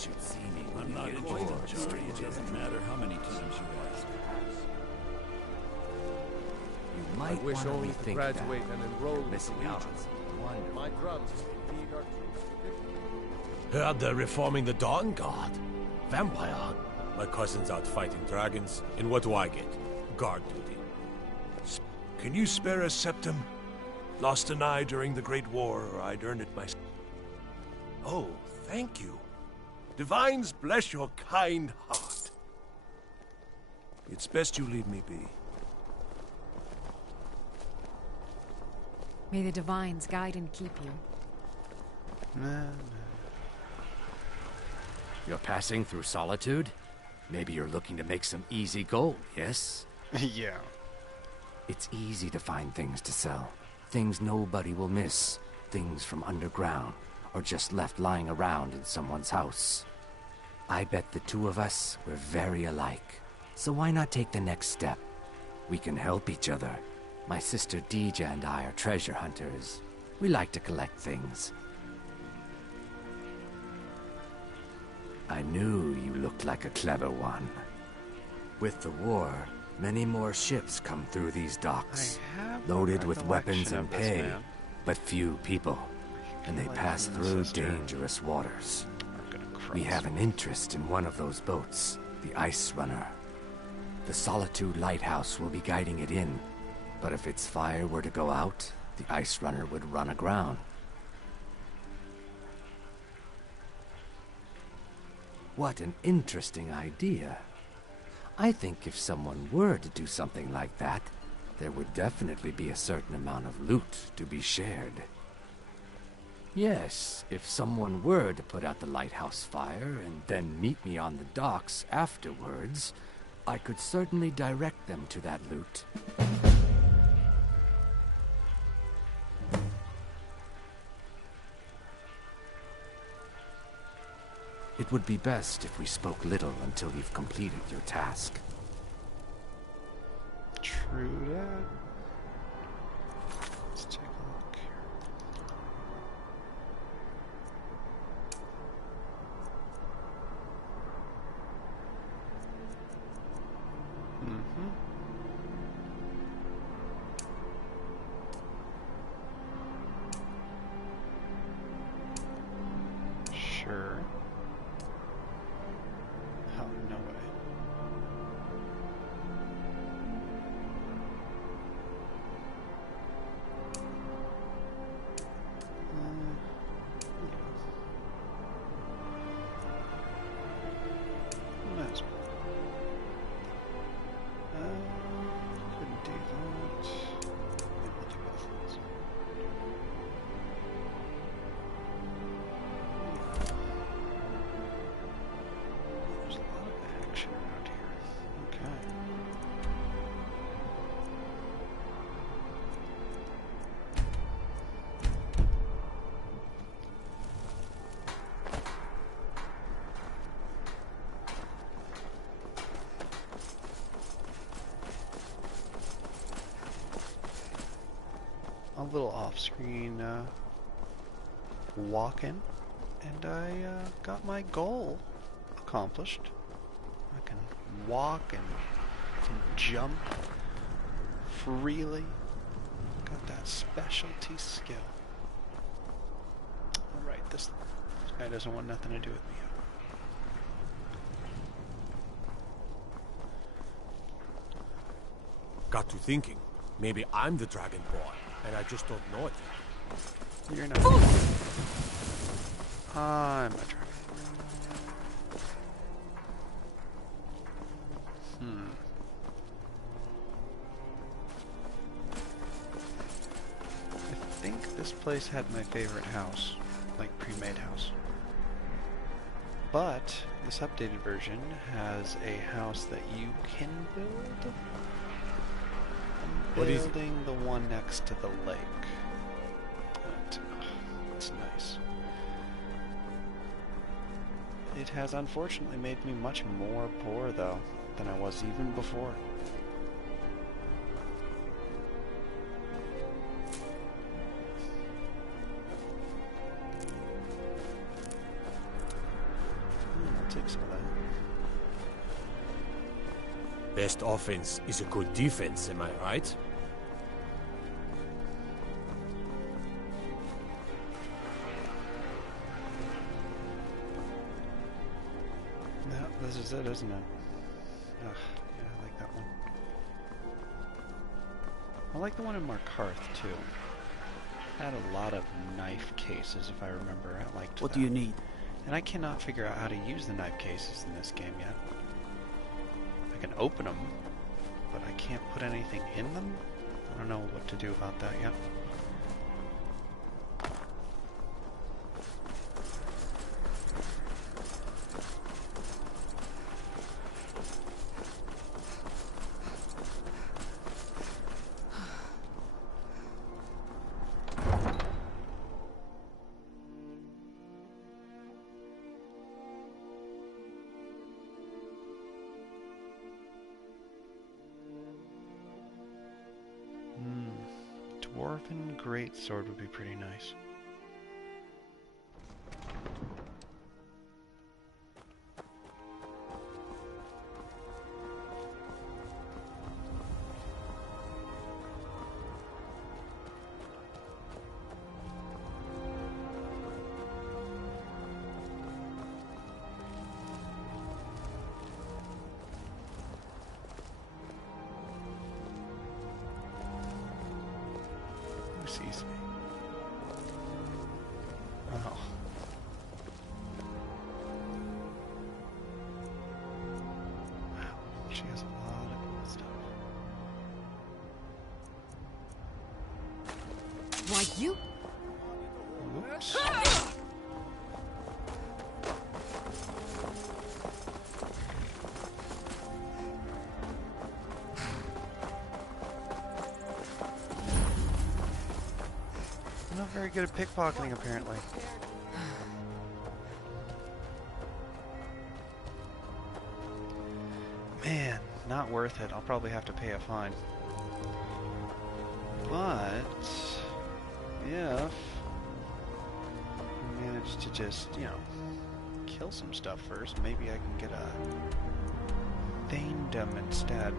should see me. I'm not interested, Jory. It doesn't matter how many times you ask. You might I wish want to only to rethink graduate that. and enroll You're in missing the out on Legion. something wonderful. My drums is to lead our troops to victory. Heard they're reforming the Dawn Guard. Vampire. My cousin's out fighting dragons, and what do I get? Guard duty. Can you spare a septum? Lost an eye during the Great War, or I'd earn it myself. Oh, thank you. Divines bless your kind heart. It's best you leave me be. May the divines guide and keep you. You're passing through solitude? Maybe you're looking to make some easy gold, yes? Yeah. It's easy to find things to sell. Things nobody will miss. Things from underground, or just left lying around in someone's house. I bet the two of us were very alike. So why not take the next step? We can help each other. My sister Deja and I are treasure hunters. We like to collect things. I knew you looked like a clever one. With the war, many more ships come through these docks, loaded with weapons and pay, but few people, and they pass through dangerous waters. We have an interest in one of those boats, the Ice Runner. The Solitude Lighthouse will be guiding it in, but if its fire were to go out, the Ice Runner would run aground. What an interesting idea. I think if someone were to do something like that, there would definitely be a certain amount of loot to be shared. Yes, if someone were to put out the lighthouse fire and then meet me on the docks afterwards, I could certainly direct them to that loot. It would be best if we spoke little until you've completed your task. True that. Let's take a look here. Sure. Oh, no way. Might as well. Couldn't do that. Maybe we'll do both of those. There's a lot of action around here. Okay. A little off-screen walk-in, and I got my goal accomplished. I can walk and can jump freely. Got that specialty skill. Alright, this guy doesn't want nothing to do with me. Got to thinking. Maybe I'm the Dragon Boy, and I just don't know it. You're not. I'm a dragon. I think this place had my favorite house, like pre-made house. But this updated version has a house that you can build. I'm building the one next to the lake. It's nice. It has unfortunately made me much more poor, though, than I was even before. Best offense is a good defense, am I right? Yeah, this is it, isn't it? Ugh, yeah, I like that one. I like the one in Markarth, too. Had a lot of knife cases, if I remember. I liked What that. do you need? And I cannot figure out how to use the knife cases in this game yet. I can open them, but I can't put anything in them? I don't know what to do about that yet. Dwarven greatsword would be pretty nice. Who sees me? Oh. Wow, she has a lot of cool stuff. Why, you? Whoops. I'm not very good at pickpocketing, apparently. Man, not worth it. I'll probably have to pay a fine. But if I manage to just, you know, kill some stuff first, maybe I can get a Thaindom instead.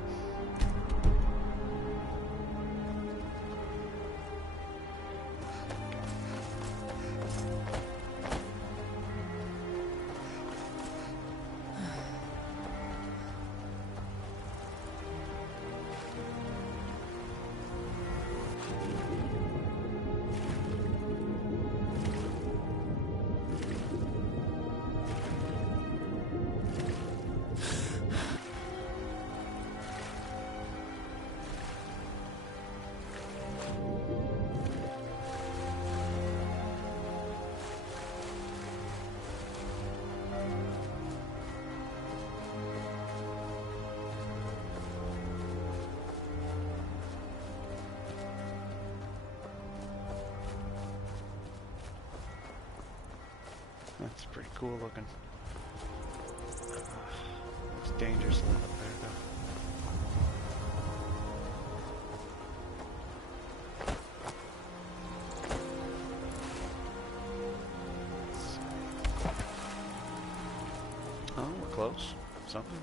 That's pretty cool looking. It's dangerous a little up there though. Oh, we're close. Something.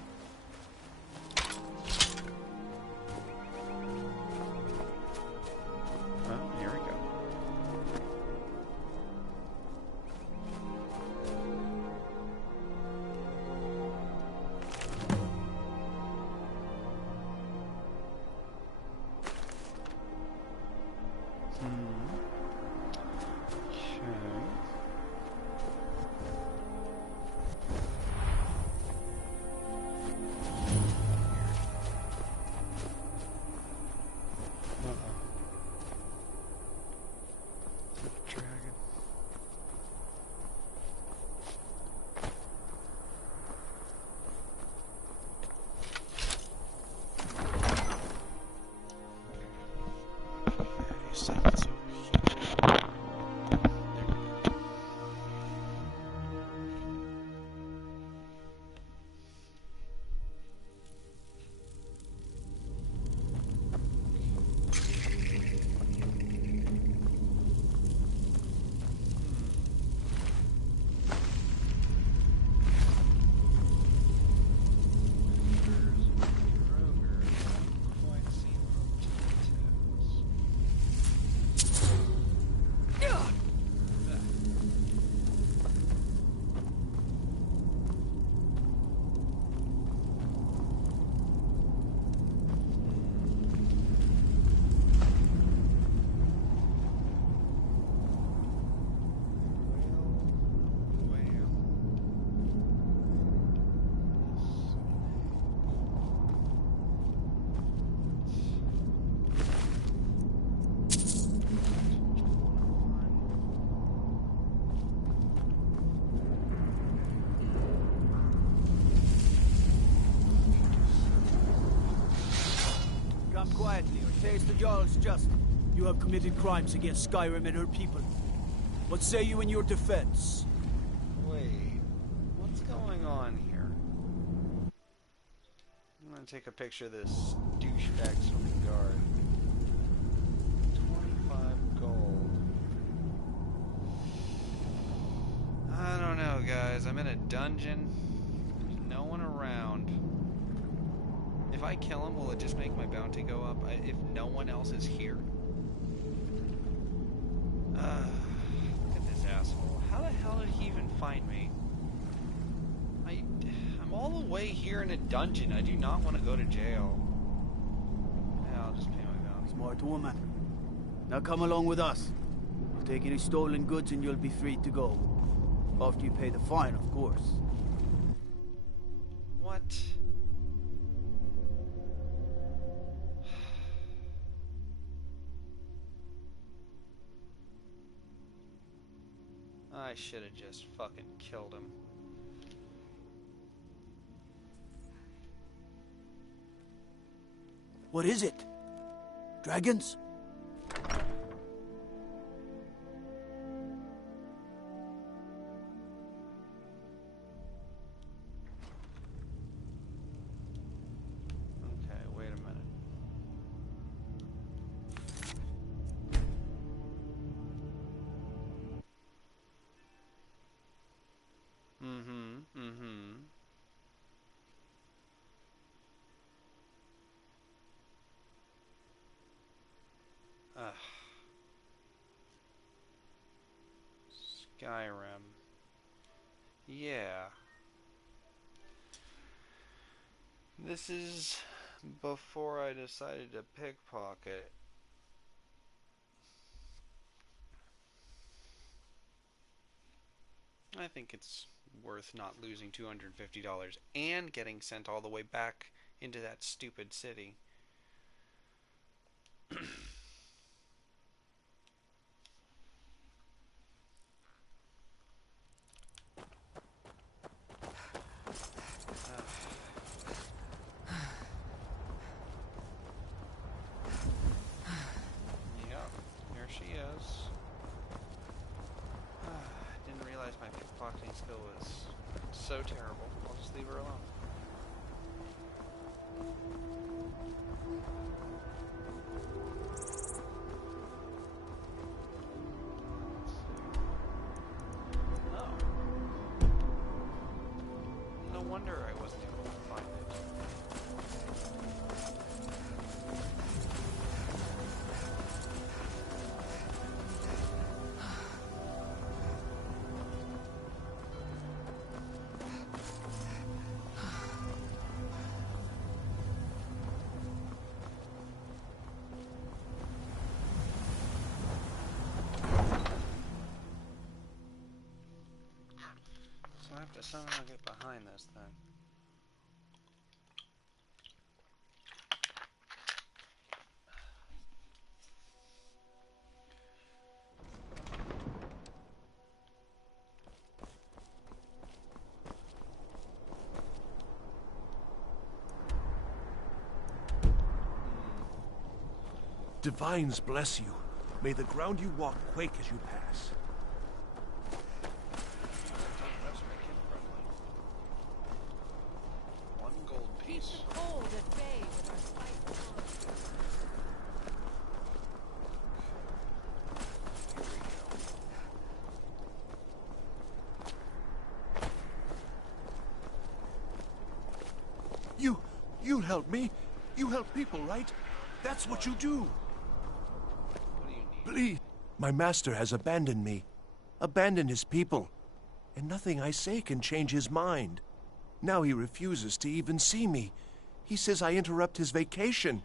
Well, here we go. taste of Jarl's justice. You have committed crimes against Skyrim and her people. What say you in your defense? Wait, what's going on here? I'm gonna take a picture of this douchebag swimming guard. 25 gold. I don't know, guys. I'm in a dungeon. There's no one around. If I kill him, will it just make my bounty go up? If no one else is here? Look at this asshole. How the hell did he even find me? I'm all the way here in a dungeon. I do not want to go to jail. Yeah, I'll just pay my bounty. Smart woman. Now come along with us. We'll take any stolen goods and you'll be free to go. After you pay the fine, of course. What? I should have just fucking killed him. What is it? Dragons? Okay, wait a minute. Skyrim. Yeah. This is before I decided to pickpocket. I think it's worth not losing $250 and getting sent all the way back into that stupid city. Yep, here she is. Didn't realize my pickpocketing skill was so terrible. I'll just leave her alone. No wonder I wasn't able to find it. So I have to somehow get behind this thing. Divines bless you. May the ground you walk quake as you pass. One gold piece. Hold at bay with our spiteful You help me. You help people, right? That's what you do. What do you need? Please. My master has abandoned me. Abandoned his people. And nothing I say can change his mind. Now he refuses to even see me. He says I interrupt his vacation.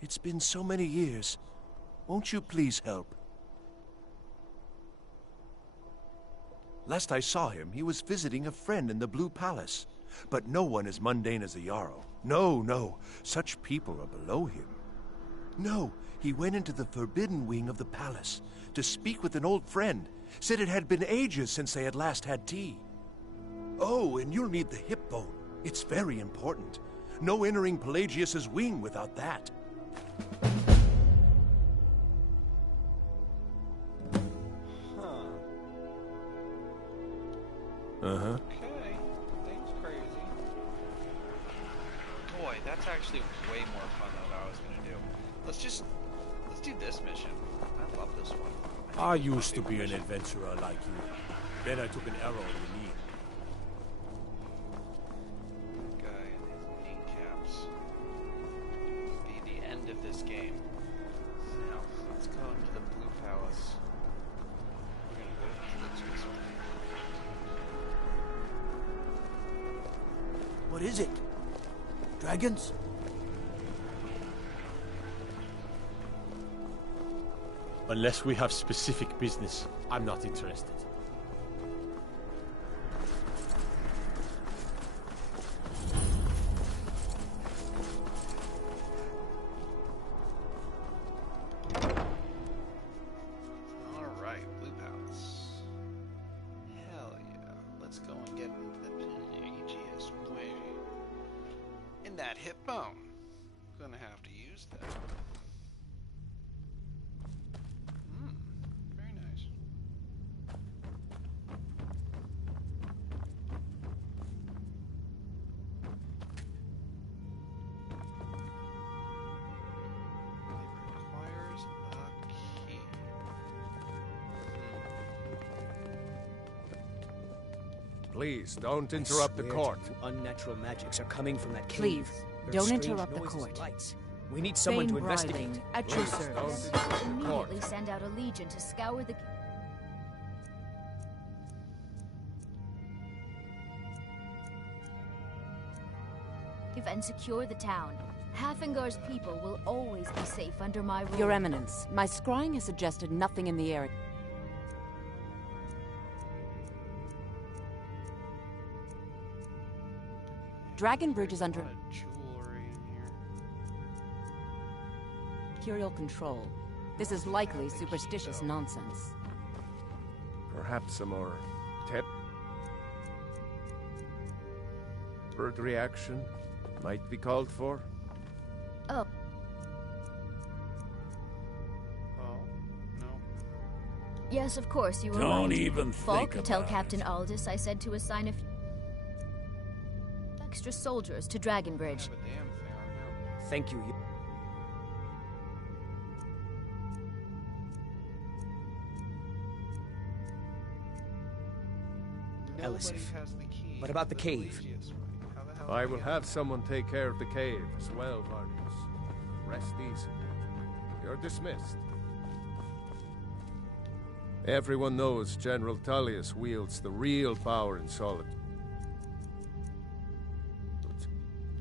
It's been so many years. Won't you please help? Last I saw him, he was visiting a friend in the Blue Palace. But no one as mundane as a Jarl. No, no. Such people are below him. No, he went into the forbidden wing of the palace to speak with an old friend. Said it had been ages since they had last had tea. Oh, and you'll need the hip bone. It's very important. No entering Pelagius's wing without that. Uh-huh. Okay, things crazy. Boy, that's actually way more fun than I was gonna do. Let's do this mission. I love this one. I used to be an adventurer like you. Then I took an arrow in the knee. Guy and his kneecaps. Be the end of this game. Now, let's go into the Blue Palace. We're gonna go to the Genesis. What is it? Dragons? Unless we have specific business, I'm not interested. Alright, Blue Palace. Hell yeah. Let's go and get into the easiest way. In that hip bone. Gonna have to use that. Very nice. It requires a key. Please, don't interrupt the court. Unnatural magics are coming from that cave. Please, There are don't strange interrupt the noises and court. lights. We need someone to investigate. Bridling at your service. Immediately send out a legion to scour the... and secure the town. Hafingar's people will always be safe under my rule. Your Eminence, my scrying has suggested nothing in the area. Dragon Bridge is under A lot of jewelry in here. imperial control. This is likely superstitious nonsense. Perhaps a more tip. Bird reaction might be called for. Oh, Oh, no. yes, of course, you were Don't right. even Falk, think tell about Captain it. Aldous I said to assign a few extra soldiers to Dragon Bridge. Have a damn thing on him. Thank you. Nobody Elisif. has the key What about to the cave? Elegiac way. How the hell I do will we have someone take care of the cave as well, Varnius. Rest easy. You're dismissed. Everyone knows General Tullius wields the real power in Solitude.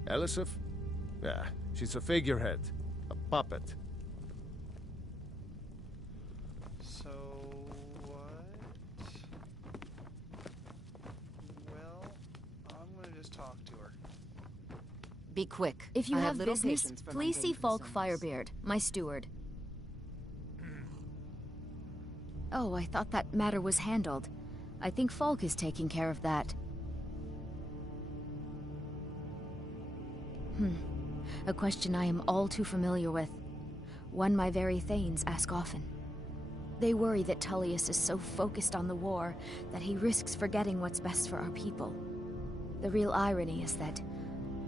Elisif? Yeah, she's a figurehead. A puppet. So what? Well, I'm gonna just talk to her. Be quick. If you I have little business, patience for please see mundane Falk concerns. Firebeard, my steward. Oh, I thought that matter was handled. I think Falk is taking care of that. A question I am all too familiar with. One my very Thanes ask often. They worry that Tullius is so focused on the war that he risks forgetting what's best for our people. The real irony is that,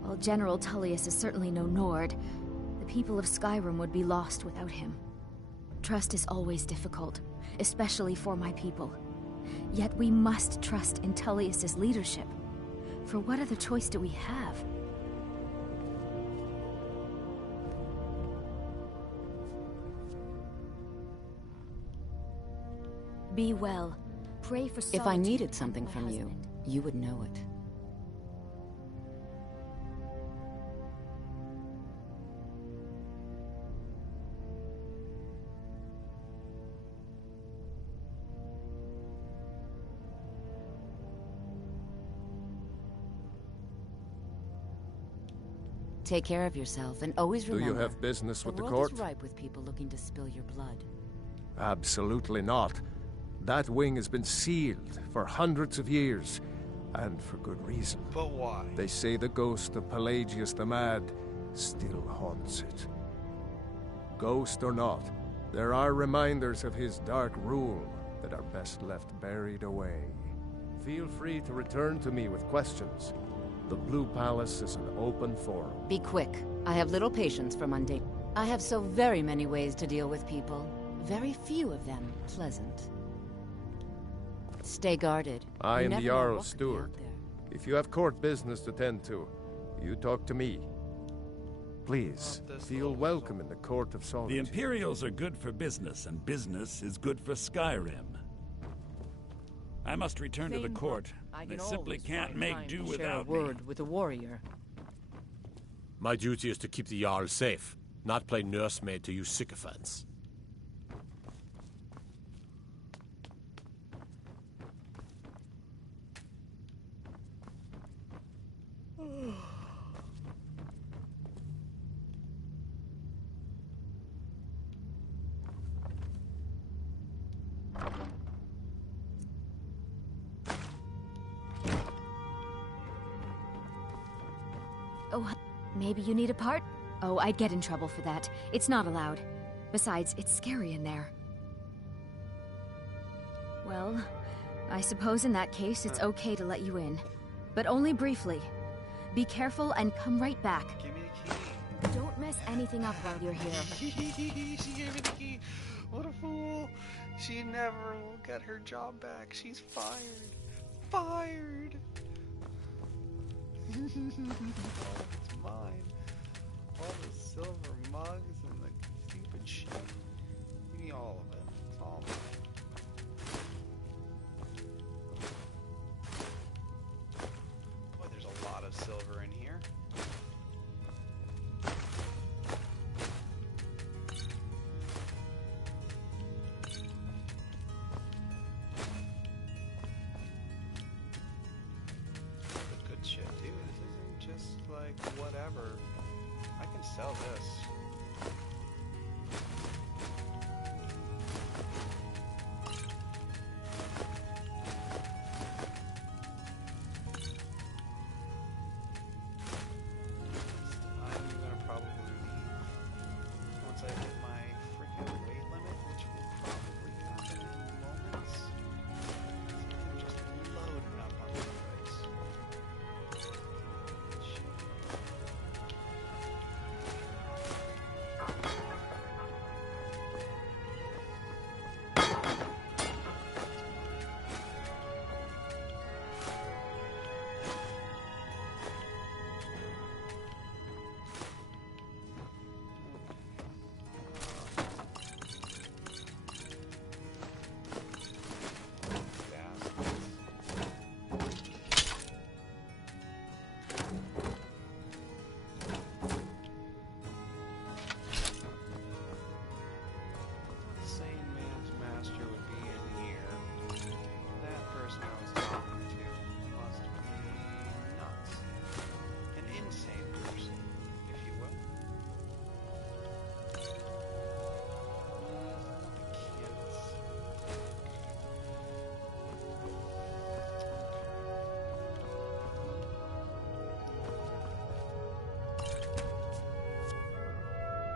while General Tullius is certainly no Nord, the people of Skyrim would be lost without him. Trust is always difficult, especially for my people. Yet we must trust in Tullius's leadership. For what other choice do we have? Be well. Pray for If I solitude needed and something my from you, husband. you would know it. Take care of yourself, and always Do remember... you have business with the world court? is ripe with people looking to spill your blood. Absolutely not. That wing has been sealed for hundreds of years, and for good reason. But why? They say the ghost of Pelagius the Mad still haunts it. Ghost or not, there are reminders of his dark rule that are best left buried away. Feel free to return to me with questions. The Blue Palace is an open forum. Be quick. I have little patience for mundane. I have so very many ways to deal with people. Very few of them pleasant. Stay guarded. I You am never the know Jarl's what could be out steward. there. If you have court business to tend to, you talk to me. Please, feel welcome in the Court of The Solitude. Imperials are good for business, and business is good for Skyrim. I must return to the court. They simply can't make do without me. Word with a warrior. My duty is to keep the Jarl safe, not play nursemaid to you sycophants. Oh, maybe you need a part? Oh, I'd get in trouble for that. It's not allowed. Besides, it's scary in there. Well, I suppose in that case it's okay to let you in. But only briefly. Be careful and come right back. Give me the key. Don't mess anything up while you're here. She gave me the key. What a fool. She never will get her job back. She's fired. Fired. Oh, it's mine. All the silver mugs and the stupid shit. Give me all of it. It's all mine. Boy, there's a lot of silver in here. The good shit, dude. This isn't just like whatever. I can sell this. I'm gonna probably leave once I hit my freaking weight limit, which will probably happen in moments. So I'm just loading up on the place. Sane man's master would be in here. That person I was talking to must be nuts. An insane person, if you will.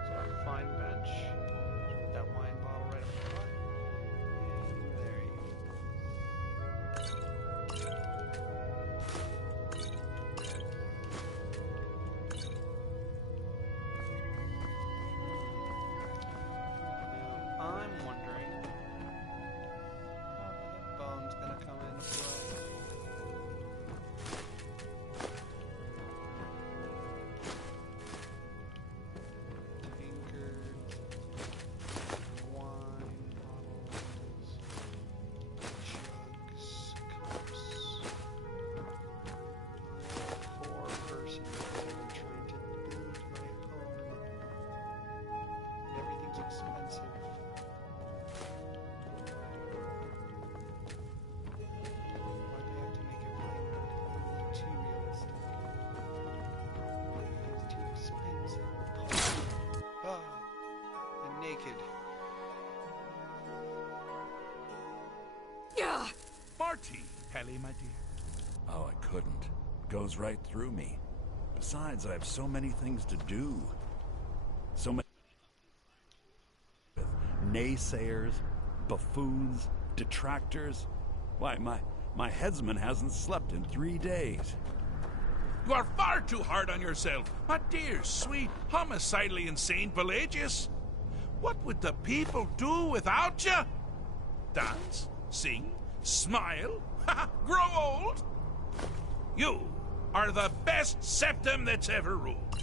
So a fine bench. Put that wine bottle right up front. And there you go. Now, I'm wondering how the hip bone's gonna come into play. Tankards, wine bottles, jugs, cups. 4 persons are trying to build my home. And everything's expensive. Why do they have to make everything too realistic? Everything's too expensive. Ah, and naked. Marty! Helly, my dear. Oh, I couldn't. Goes right through me. Besides, I have so many things to do. So many naysayers, buffoons, detractors. Why, My headsman hasn't slept in 3 days. You are far too hard on yourself, my dear, sweet, homicidally insane Pelagius. What would the people do without you? Dance, sing, smile, grow old? You are the best septum that's ever ruled.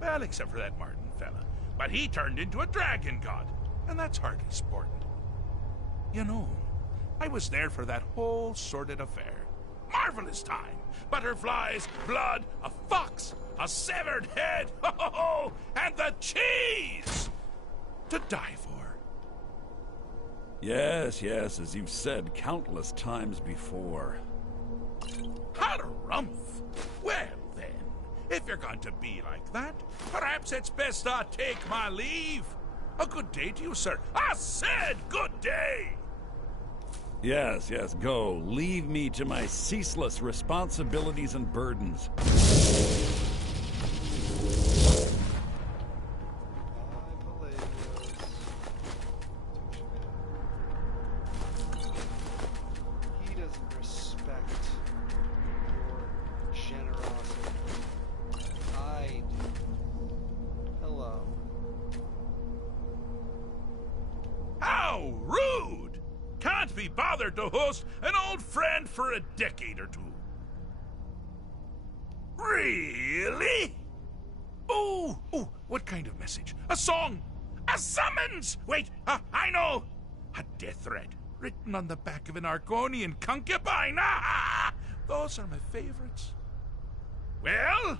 Well, except for that Martin fella. But he turned into a dragon god, and that's hardly sporting. You know, I was there for that whole sordid affair. Marvelous time. Butterflies, blood, a fox, a severed head, and the cheese to die for. Yes, as you've said countless times before. Harumph! Well then, if you're going to be like that, perhaps it's best I take my leave. A good day to you, sir. I said good day! Yes, go. Leave me to my ceaseless responsibilities and burdens. He doesn't respect your generosity. I do. Hello. How rude! Can't be bothered to host an old friend for a decade or two. Really? Oh, what kind of message? A song? A summons? Wait, I know. A death threat written on the back of an Argonian concubine. Those are my favorites. Well,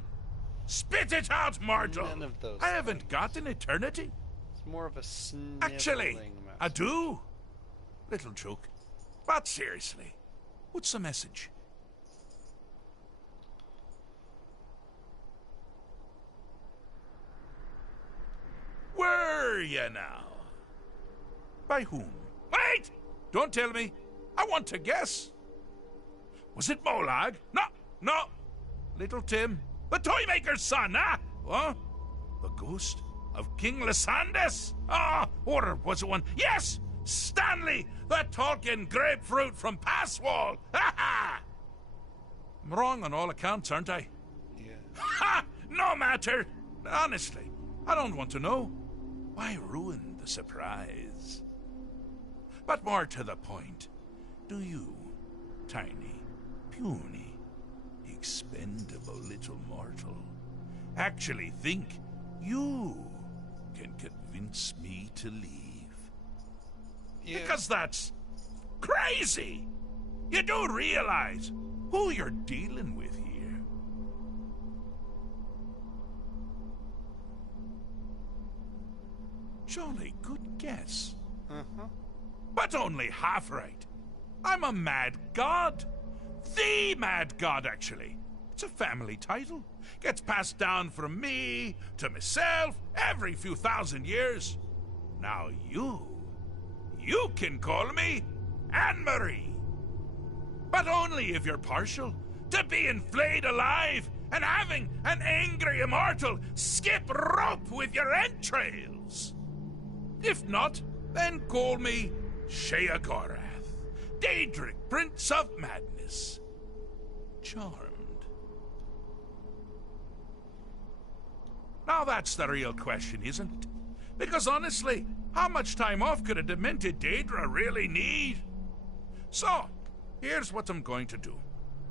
spit it out, mortal. None of those I haven't got an eternity. It's more of a sniveling Actually, message. I do. Little joke. But seriously, what's the message? Were you now? By whom? Wait! Don't tell me. I want to guess. Was it Molag? No. Little Tim. The Toymaker's son, What? The ghost of King Lysandas? Or was it one? Yes! Stanley, the talking grapefruit from Passwall! I'm wrong on all accounts, aren't I? Yeah. Ha! No matter! Honestly, I don't want to know. Why ruin the surprise? But more to the point, do you, tiny, puny, expendable little mortal, actually think you can convince me to leave? Yeah. Because that's crazy! You do realize who you're dealing with here. Jolly good guess. But only half right. I'm a mad god. The mad god, actually. It's a family title. Gets passed down from me to myself every few thousand years. Now you can call me Anne-Marie. But only if you're partial to being flayed alive and having an angry immortal skip rope with your entrails. If not, then call me Sheogorath, Daedric, Prince of Madness. Charmed. Now that's the real question, isn't it? Because honestly, how much time off could a demented Daedra really need? So, here's what I'm going to do.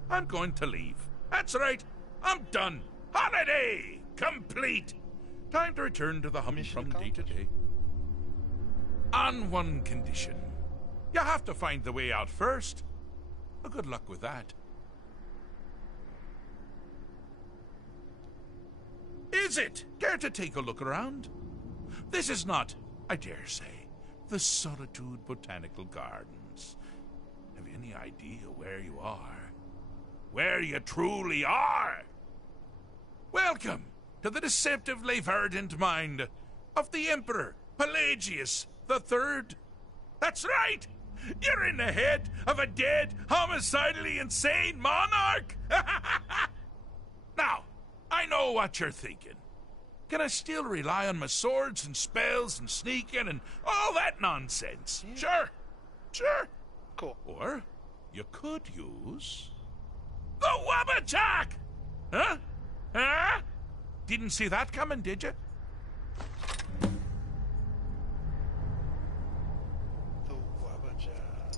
I'm going to leave. That's right, I'm done. Holiday complete. Time to return to the humdrum day to day. On one condition. You have to find the way out first. Well, good luck with that. Is it? Care to take a look around? This is not, I dare say, the Solitude Botanical Gardens. Have you any idea where you are? Where you truly are? Welcome to the deceptively verdant mind of the Emperor Pelagius III. That's right! You're in the head of a dead, homicidally insane monarch! Now, I know what you're thinking. Can I still rely on my swords and spells and sneaking and all that nonsense? Yeah. Sure. Cool. Or you could use... the Wabbajack! Huh? Huh? Didn't see that coming, did you? The Wabbajack.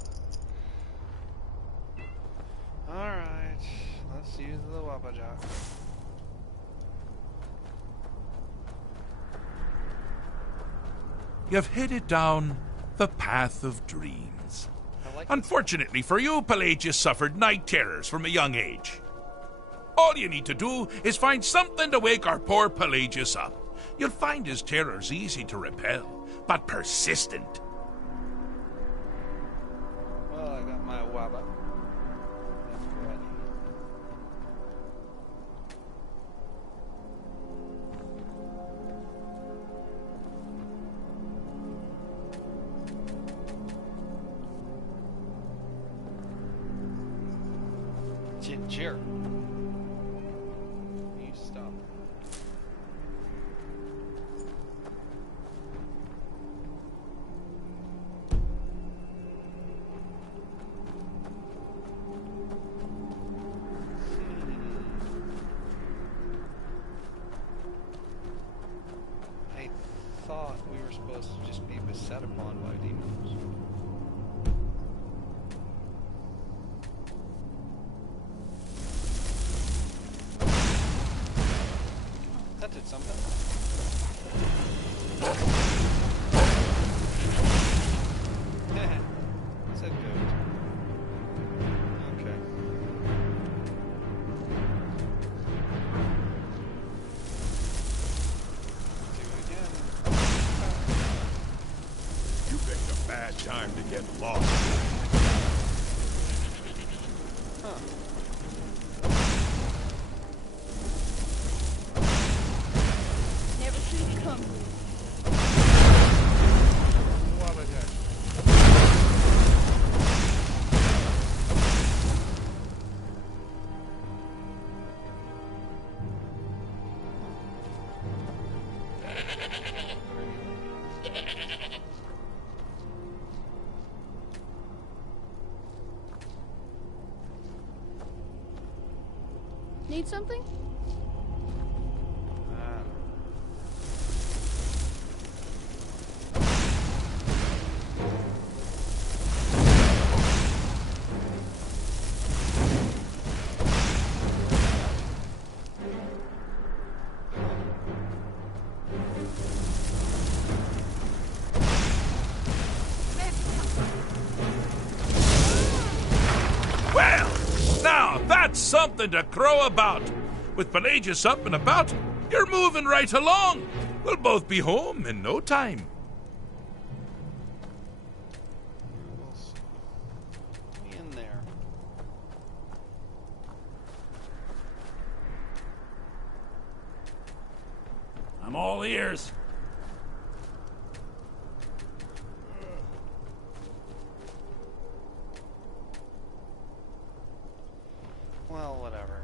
Alright, let's use the Wabbajack. You've headed down the path of dreams. Unfortunately for you, Pelagius suffered night terrors from a young age. All you need to do is find something to wake our poor Pelagius up. You'll find his terrors easy to repel, but persistent. Well, I got my Wabba. Ready. Ginger. You stop. I thought we were supposed to just be beset upon by demons. That did something. It's a goat. Okay. Do it again. You picked a bad time to get lost. Huh. Never seen it come. Need something? Well, now that's something to crow about. With Pelagius up and about, you're moving right along. We'll both be home in no time. Be in there. I'm all ears. Well, whatever.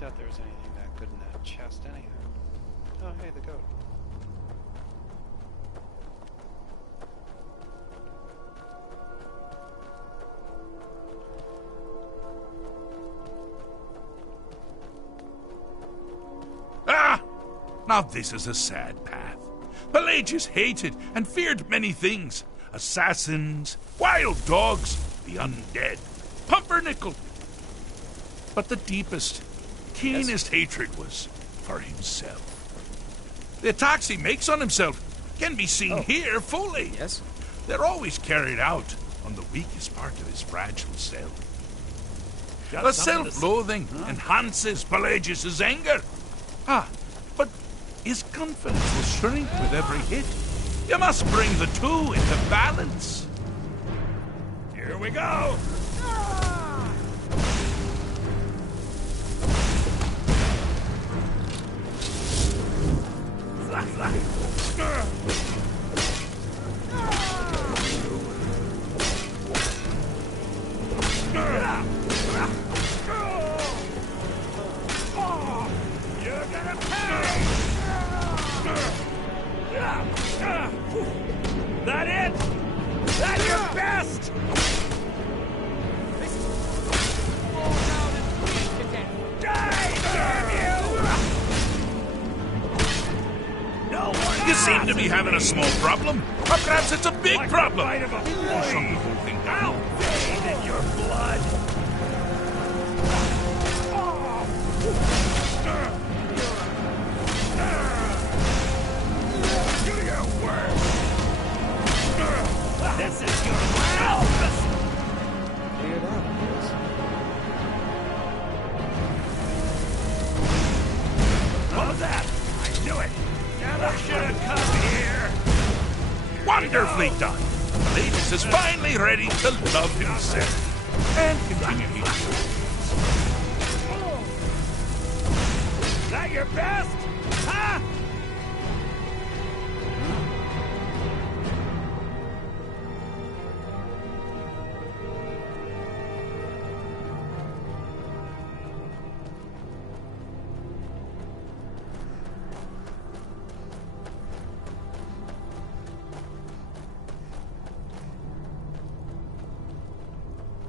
Doubt there was anything that good in that chest anyhow. Oh, hey, the goat. Ah! Now this is a sad path. Pelagius hated and feared many things. Assassins, wild dogs, the undead, pumpernickel. But the deepest, keenest hatred was for himself. The attacks he makes on himself can be seen here fully. Yes? They're always carried out on the weakest part of his fragile self. The self-loathing enhances Pelagius' anger. But his confidence will shrink with every hit. You must bring the two into balance. Here we go! You're gonna pay! That it? That your best? seem to be having a small problem. Or perhaps it's a big problem. We'll shut the whole thing down. Bathe in your blood. Do your work. This is your help. Clear that, yes. What was that? I knew it. Never should have come here. Wonderfully done. Pelagius is finally ready to love himself and continue his Is that your best? Huh?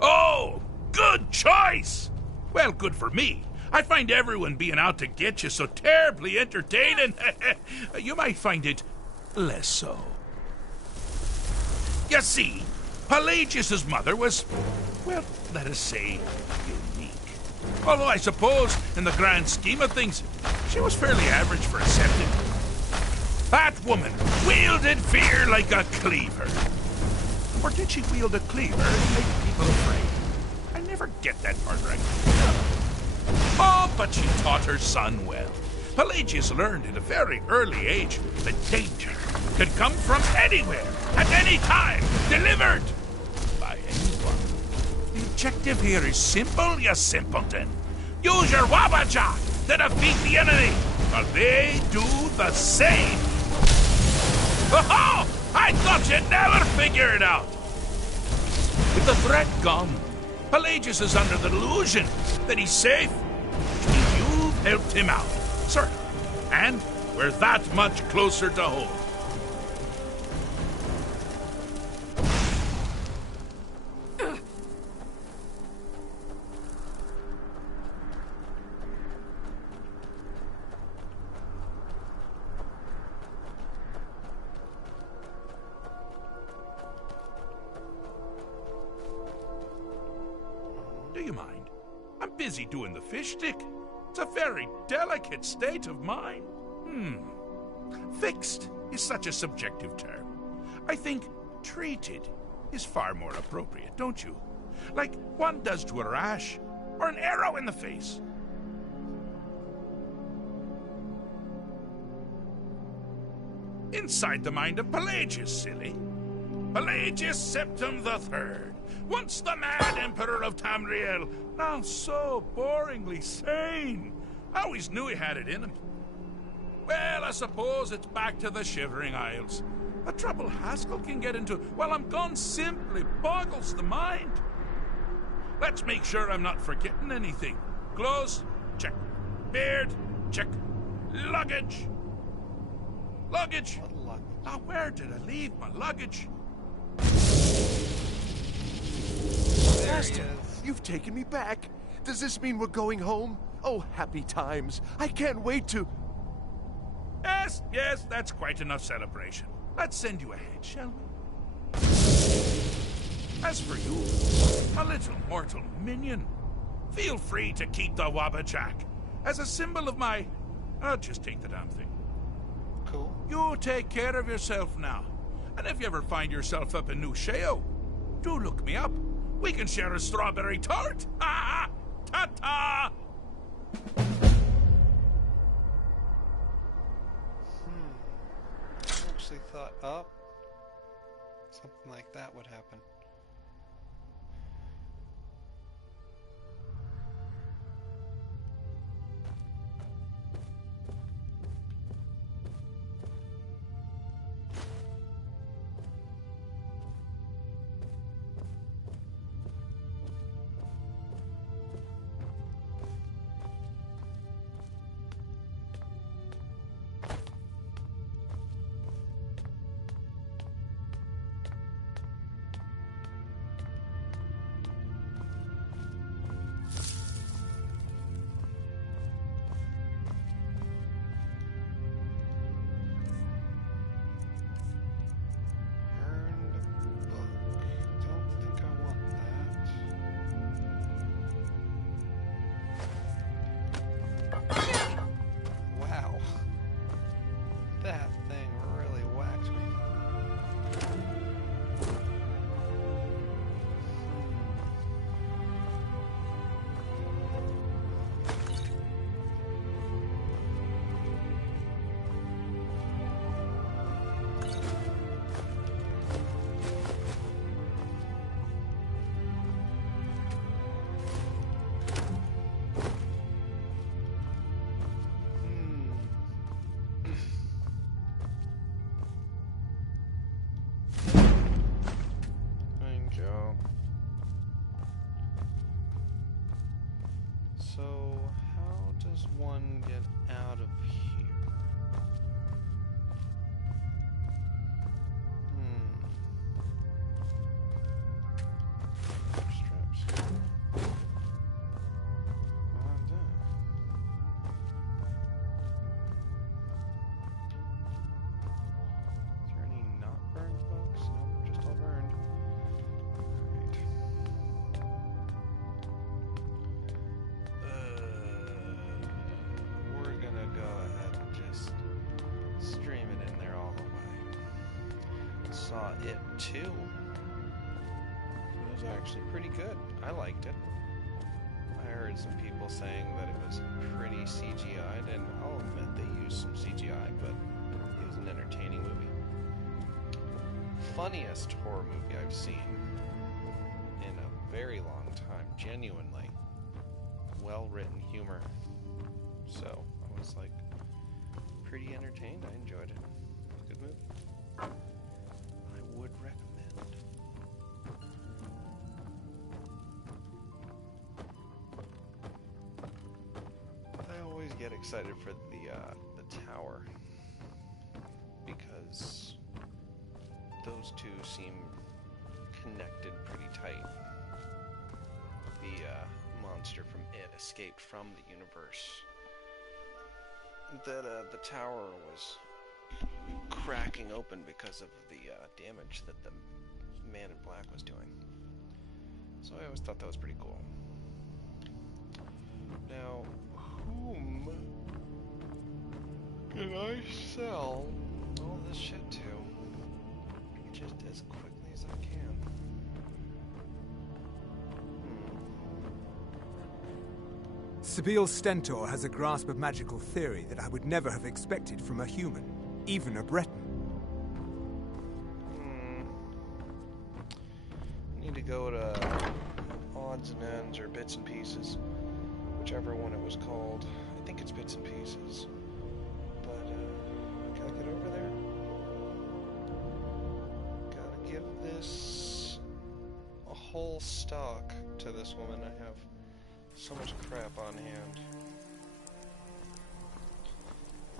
Oh, good choice! Well, good for me. I find everyone being out to get you so terribly entertaining. You might find it less so. You see, Pelagius's mother was, well, let us say, unique. Although I suppose, in the grand scheme of things, she was fairly average for a septic. That woman wielded fear like a cleaver. Or did she wield a cleaver and make people afraid? I never get that part right. Oh, but she taught her son well. Pelagius learned at a very early age that danger could come from anywhere, at any time, delivered by anyone. The objective here is simple, you simpleton. Use your Wabajak to defeat the enemy, while they do the same. Oh, I thought you'd never figure it out. With the threat gone, Pelagius is under the delusion that he's safe, which means you've helped him out. Sir, and we're that much closer to home. Do you mind? I'm busy doing the fish stick. It's a very delicate state of mind. Fixed is such a subjective term. I think treated is far more appropriate, don't you? Like one does to a rash or an arrow in the face. Inside the mind of Pelagius, silly. Pelagius Septim III, once the mad emperor of Tamriel, now so boringly sane. I always knew he had it in him. Well, I suppose it's back to the Shivering Isles. The trouble Haskell can get into while I'm gone simply boggles the mind. Let's make sure I'm not forgetting anything. Clothes? Check. Beard? Check. Luggage? Luggage? Now, where did I leave my luggage? Master, you've taken me back. Does this mean we're going home? Oh, happy times. I can't wait to... Yes, that's quite enough celebration. Let's send you ahead, shall we? As for you, a little mortal minion, feel free to keep the Wabajak as a symbol of my... just take the damn thing. Cool. You take care of yourself now. And if you ever find yourself up in New Sheo, do look me up. We can share a strawberry tart. Ha! Ta-ta! I actually thought something like that would happen. So, how does one get out of here? Straps. Is there any not burned folks? No, we're just all burned. We're gonna go ahead and just stream it in there all the way. Saw it too. It was actually pretty good. I liked it. I heard some people saying that it was pretty CGI'd, and I'll admit they used some CGI, but it was an entertaining movie. Funniest horror movie I've seen in a very long time. Genuinely well-written humor. So, I was like, pretty entertained. I enjoyed it. It was a good movie. I would recommend. I always get excited for the tower because those two seem connected pretty tight. The monster from It escaped from the universe that the tower was cracking open because of the damage that the Man in Black was doing. So I always thought that was pretty cool. Now, whom can I sell all this shit to just as quickly as I can? Sabine Stentor has a grasp of magical theory that I would never have expected from a human, even a Breton. I need to go to Odds and Ends or Bits and Pieces, whichever one it was called. I think it's Bits and Pieces. But, can I get over there? Gotta give this a whole stock to this woman. I have so much crap on hand.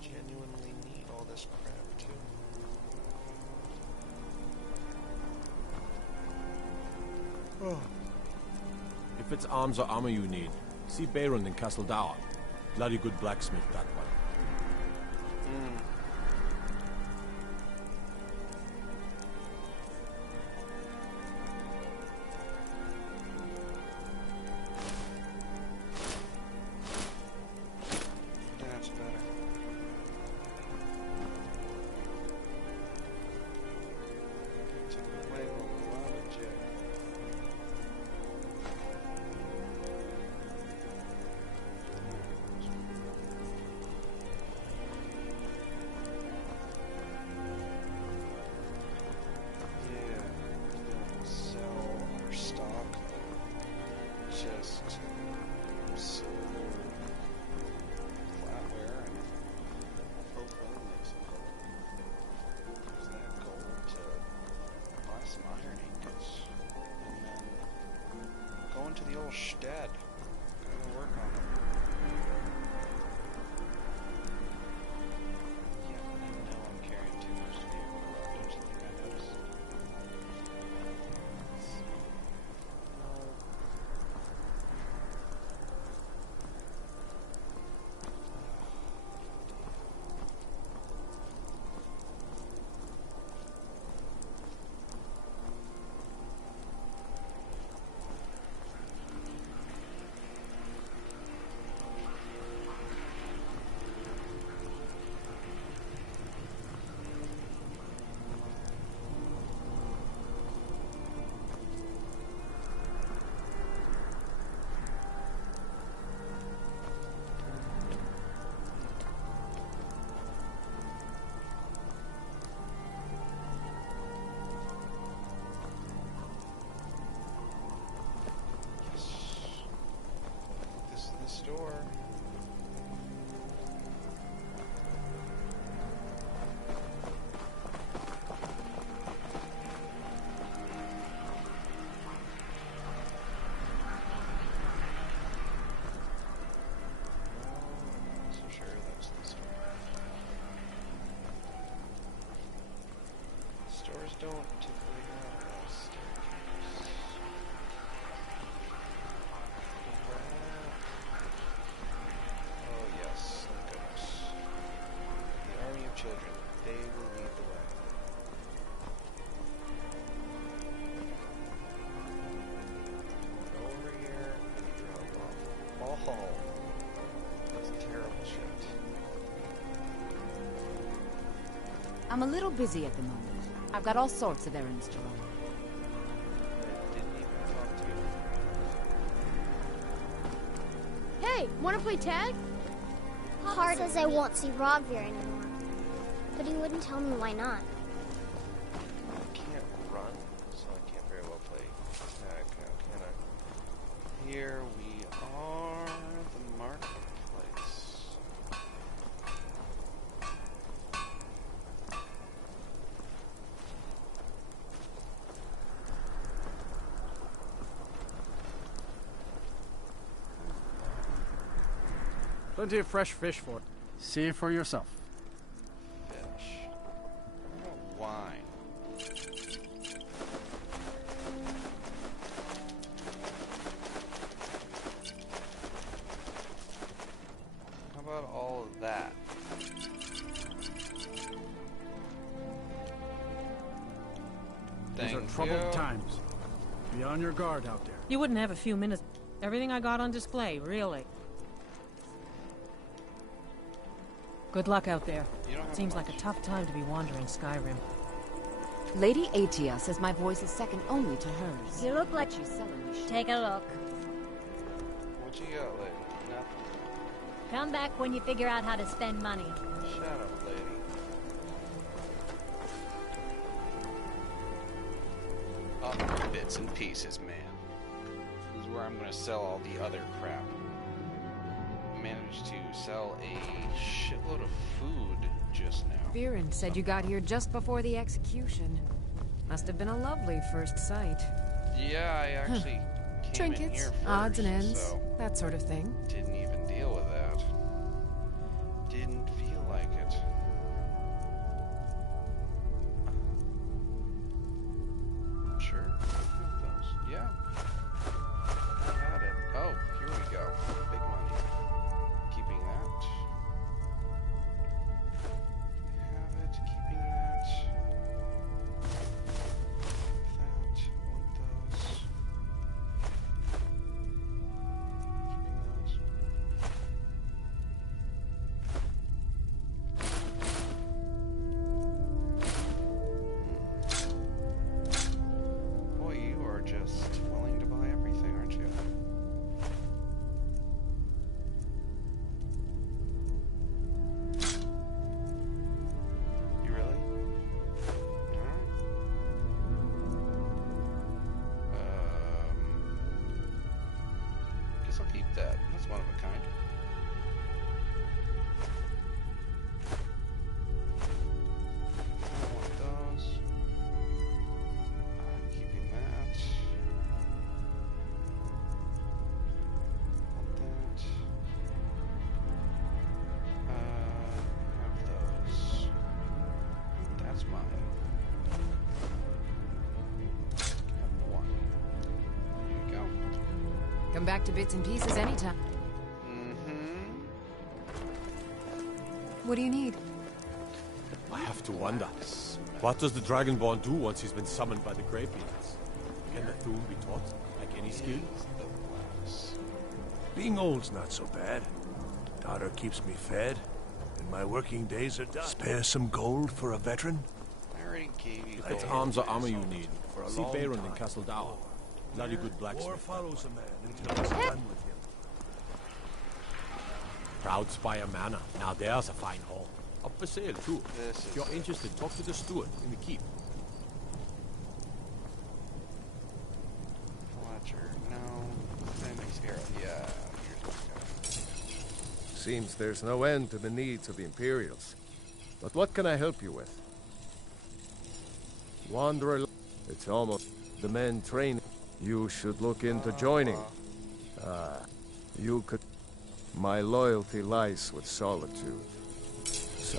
Genuinely need all this crap too. Oh. If it's arms or armor you need, see Beirund in Castle Dower. Bloody good blacksmith, that one. That's better. Took away a lot of jet. To the old shed. Gotta work on them. Yeah, I know I'm carrying too much to be able to rub, don't you think I noticed? don't typically have a staircase. Oh yes, thank goodness. The army of children, they will lead the way. Over here, and drop off. Oh, that's terrible shit. I'm a little busy at the moment. I've got all sorts of errands to run. Didn't even talk to you. Hey, wanna play tag? Papa says I won't see Rogvir anymore, but he wouldn't tell me why not. I can't run, so I can't very well play tag now, can I? Here we are at the marketplace. Plenty of fresh fish for it. See it for yourself. Fish. Oh, wine. How about all of that? These are Thank troubled you. times. Be on your guard out there. You wouldn't have a few minutes. Everything I got on display, really. Good luck out there. Seems like a tough time to be wandering Skyrim. Lady Atia says my voice is second only to hers. You look like she's selling me shit. Take a look. What you got, lady? Nothing. Come back when you figure out how to spend money. Shut up, lady. Oh, bits and pieces, man. This is where I'm gonna sell all the other crap. Managed to sell a shitload of food just now. Viren said you got here just before the execution. Must have been a lovely first sight. Yeah, I actually came Trinkets, in here first, odds and ends, so that sort of thing. didn't even deal with that. Didn't feel like it. Sure. Those. Yeah. Got it. Oh, here we go. Big money. Keeping that. Have it. Keeping that. That. Want those. Boy, you are just willing to buy everything, aren't you? You really? Alright. Guess I'll keep that. That's one of a kind. I want those. Keeping that. Want that. Have those. That's mine. Have one. There you go. Come back to bits and pieces anytime. Mm-hmm. What do you need? I have to wonder. What does the Dragonborn do once he's been summoned by the Greybeards? Can the Thune be taught, like any skill? Being old's not so bad. Daughter keeps me fed, and my working days are done. Spare some gold for a veteran? I already gave you It's gold. arms or armor you need. For a See long Baron in time. Castle Dower. Bloody good War blacksmith. follows a man until he's done with him. Proud Spire Manor. Now there's a fine hall. Up for sale too. This If is you're it. interested, talk to the steward in the keep. Fletcher, no. Enemy's arrow, yeah. Here's what we got. Seems there's no end to the needs of the Imperials. But what can I help you with? Wanderer, it's almost the men training. You should look into joining. You could. My loyalty lies with Solitude. So,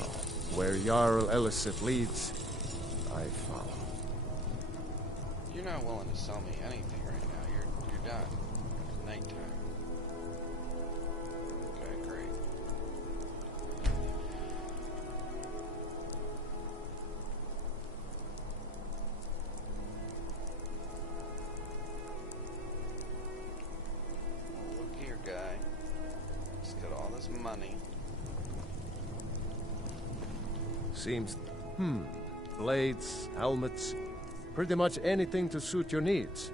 where Jarl Eliseth leads, I follow. You're not willing to sell me anything right now. You're done. It's nighttime. Okay, great. Well, look here, guy. He's got all this money. Seems... blades, helmets, pretty much anything to suit your needs.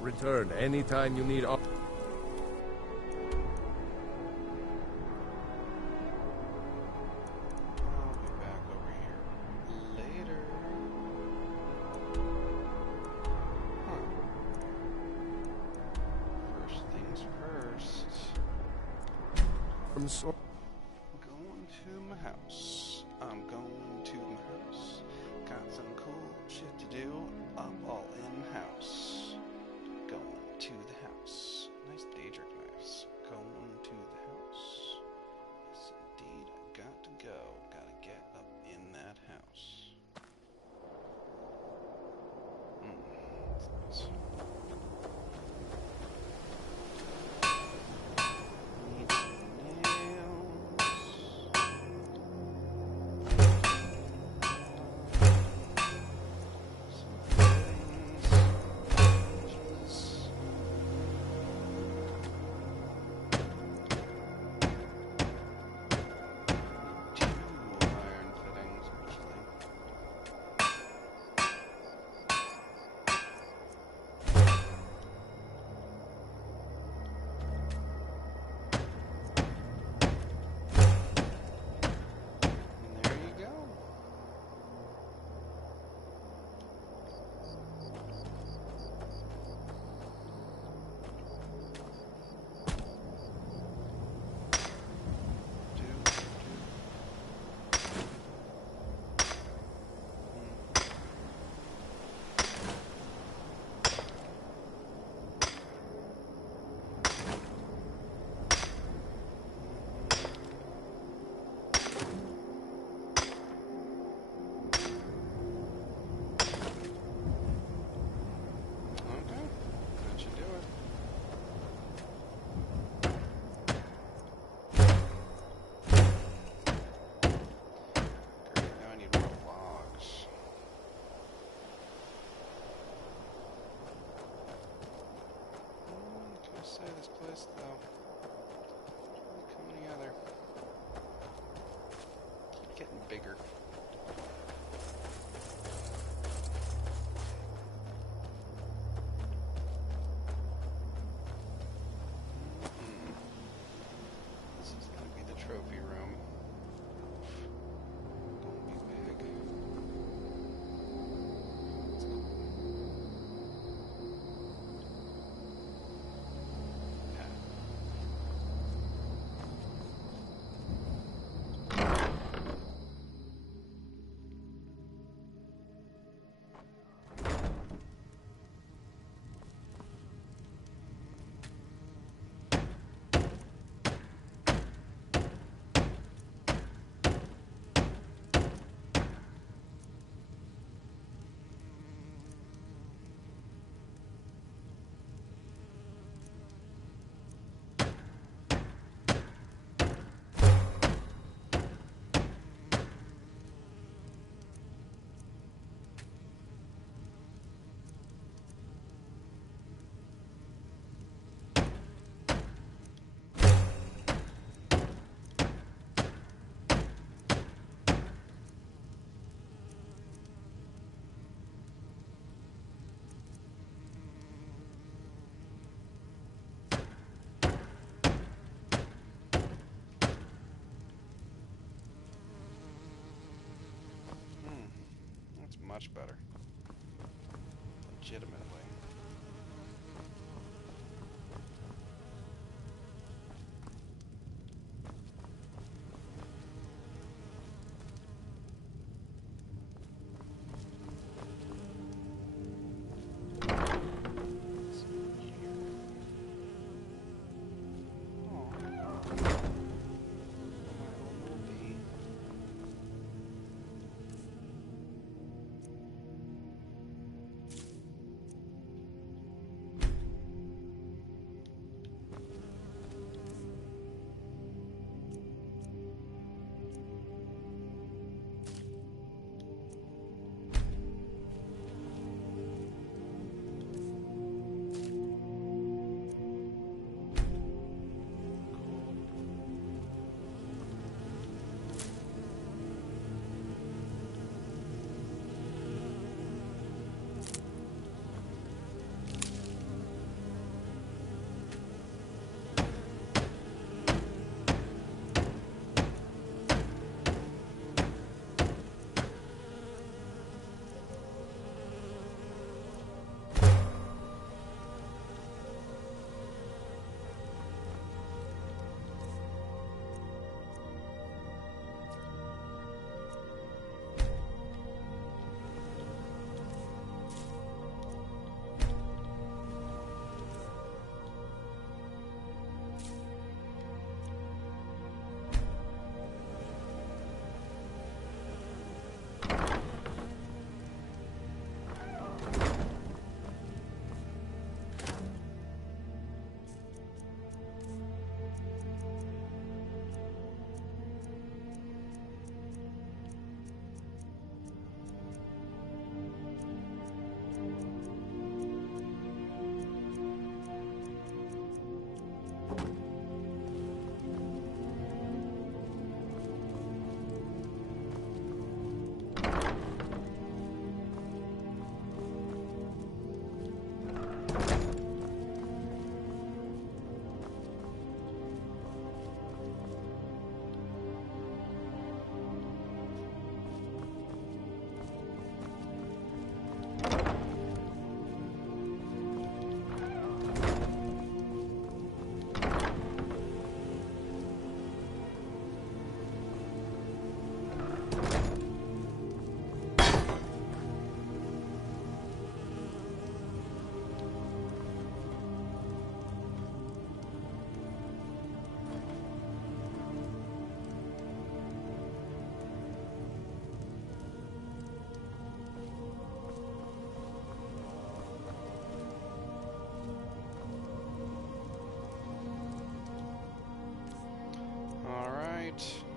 Return anytime you need. I'll be back over here later. Huh. First things first. Going to my house. I'm going to my house. Got some cool shit to do. I'm all in-house. Going to the house. Nice Daedric knives. Going to the house. Yes, indeed, I got to go. Gotta get up in that house. That's nice. Need some nails. Some fittings. This place, though, really coming together. Keep getting bigger. This is gonna be the trophy room. Gonna be big. That's cool. Much better. Legitimately.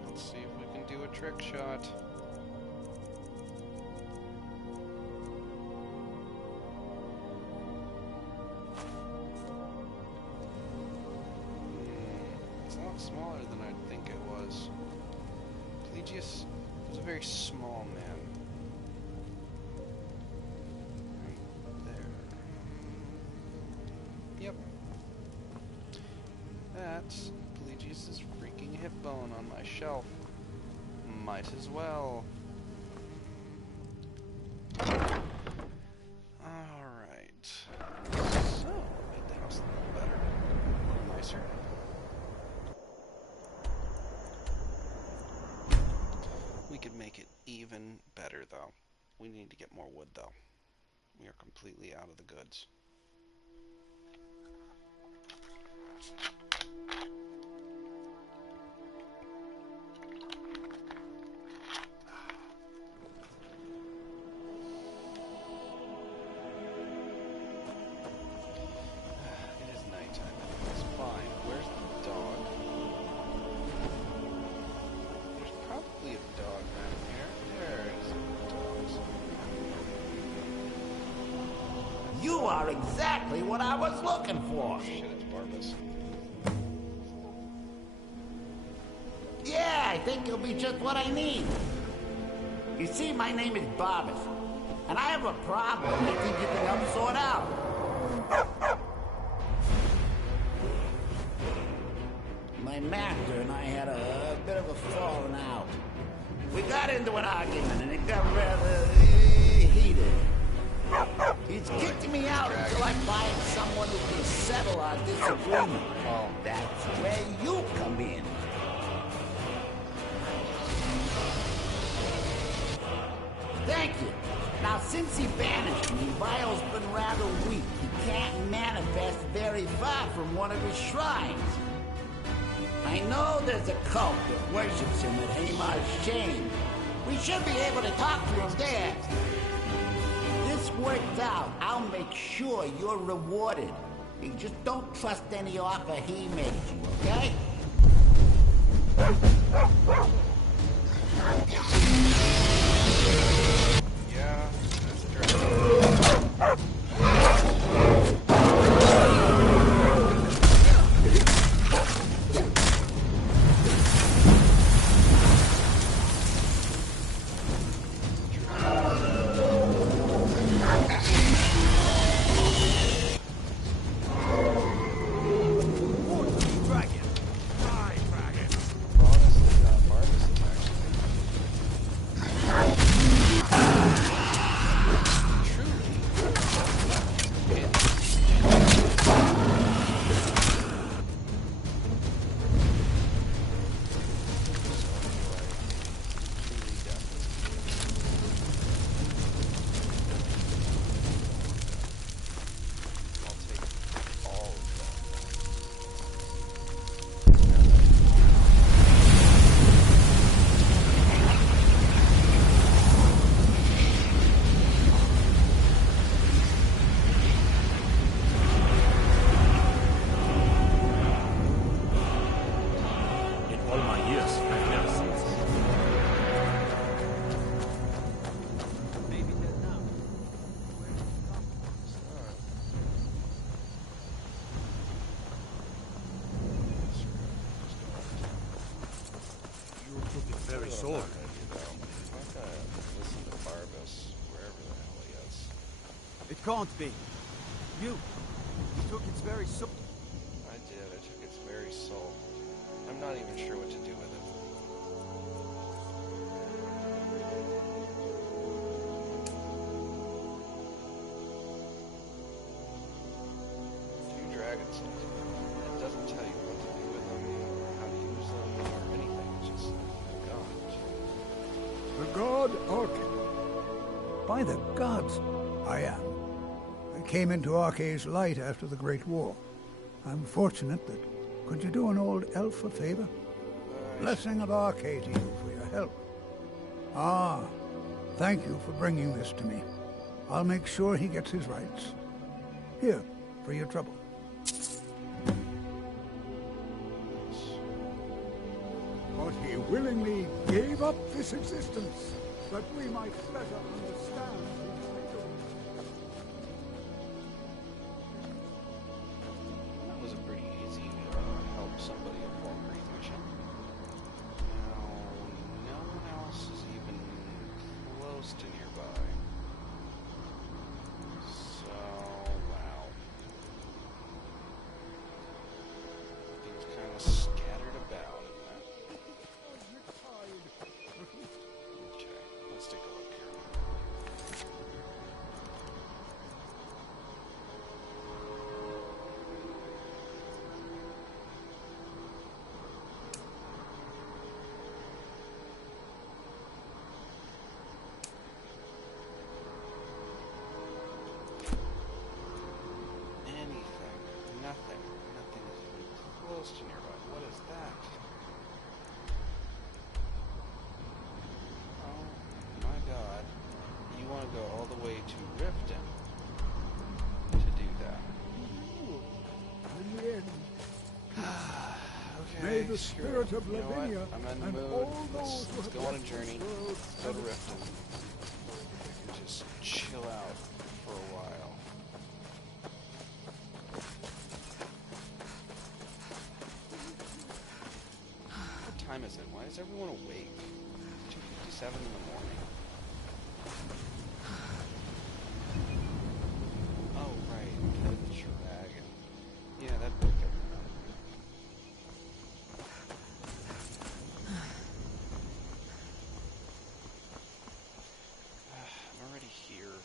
Let's see if we can do a trick shot. It's a lot smaller than I'd think it was. Pelagius was a very small man. Right there. Yep. That's Pelagius' freaking hip bone on my shelf. Might as well. Alright. So, made the house a little better. A little nicer. We could make it even better, though. We need to get more wood, though. We are completely out of the goods. You are exactly what I was looking for. Shit, it's Barbas. Yeah, I think you'll be just what I need. You see, my name is Barbas, and I have a problem I think you can help sort out. My master and I had a bit of a falling out. We got into an argument, and it got rather me out until I find someone who can settle our disagreement. That's where you come in. Thank you. Now, since he banished me, Vio's been rather weak. He can't manifest very far from one of his shrines. I know there's a cult that worships him at Hamar's Shame. We should be able to talk to him there. If this works out, I'll make sure you're rewarded. You just don't trust any offer he made you, okay? Yeah, that's true. Very sore. I'm not gonna listen to Barbas, wherever the hell he is. It can't be. You took its very soul. I did. I took its very soul. I'm not even sure what to do with it. Two dragons. It doesn't tell you what to do with them, how to use them, or anything. It's just gone. The god Orchid. By the gods, I am. I came into Arcay's light after the Great War. I'm fortunate that... Could you do an old elf a favor? Blessing of Arcay to you for your help. Ah, thank you for bringing this to me. I'll make sure he gets his rights. Here, for your trouble. But he willingly gave up this existence, that we might better understand his freedom. That was a pretty easy help somebody avoid grief mission. Now, no one else is even close to nearby. So, wow. Things kind of scattered about. Okay, let's take a look here. Anything. Nothing. Nothing is even close to nearby. What is that? Oh my god. You want to go all the way to Riften to do that. In the end, Okay, may the sure. spirit of You know what? Lavinia I'm in the and mood. all Let's those who have go on a left journey. this world Go to and Riften. And just chill out for a while. What time is it? Why is everyone awake? 2:57 in the morning. Oh, right. The dragon. Yeah, that woke everyone. I'm already here.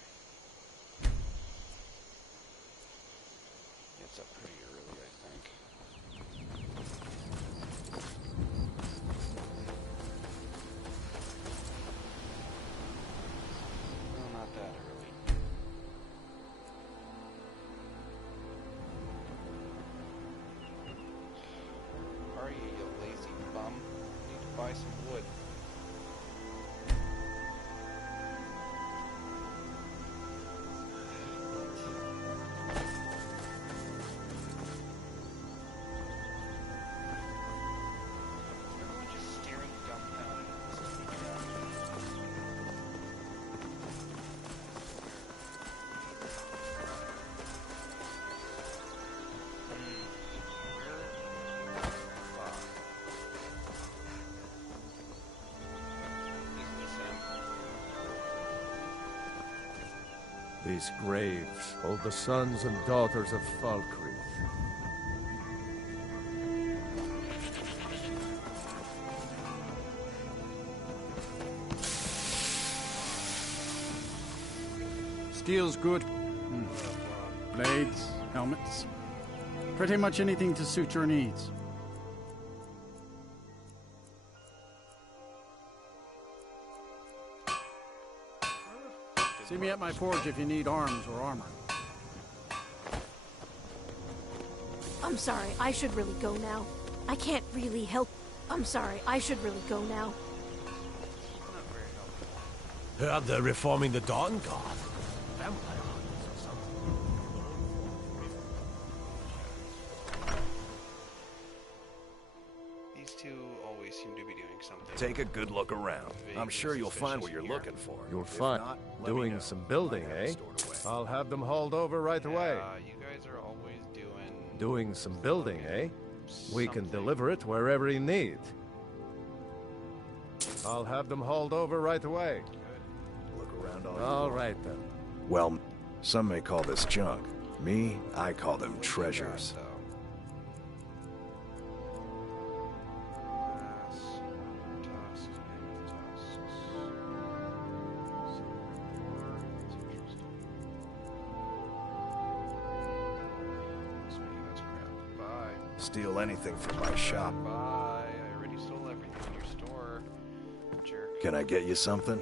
These graves hold the sons and daughters of Falkreath. Steel's good. Blades, helmets. Pretty much anything to suit your needs. See me at my forge if you need arms or armor. I'm sorry, I should really go now. I can't really help. I'm sorry, I should really go now. Heard they're reforming the Dawn Guard. Vampire hunters or something. These two always seem to be doing something. Take a good look around. I'm sure you'll find what you're looking for. You'll find. Doing some building, eh? I'll have them hauled over right away. You guys are always Doing some building, eh? We can deliver it wherever you need. I'll have them hauled over right away. Look around all right, then. Well, some may call this junk. Me, I call them treasures. Steal anything from my shop. Bye. I already stole everything in your store. Jerk. Can I get you something?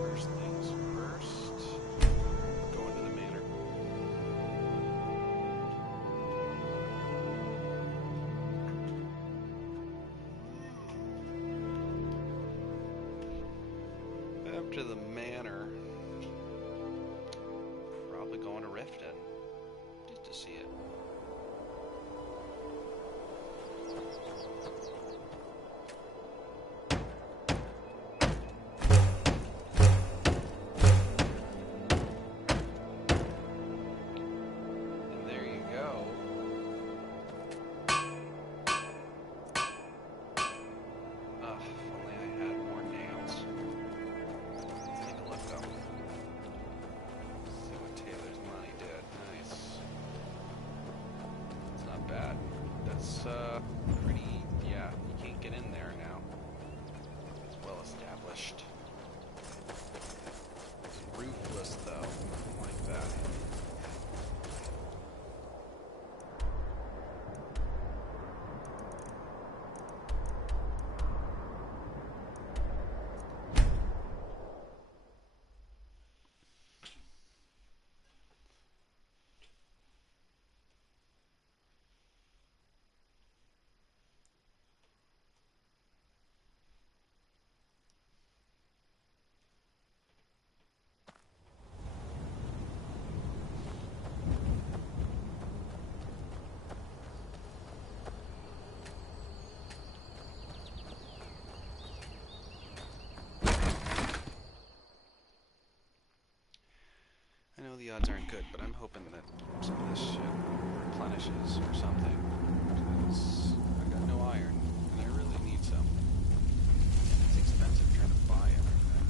First things first. Going to the manor. Up to the manor. Probably going to Riften just to see it. And there you go. Ugh, if only I had more nails. Take a look though. See what Taylor's money did. Nice. It's not bad. That's pretty. Yeah, you can't get in there now. It's well established. It's roofless though. I like that. I know the odds aren't good, but I'm hoping that some of this shit replenishes or something. Because I got no iron, and I really need some. It's expensive trying to buy everything.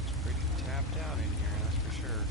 It's pretty tapped out in here, that's for sure.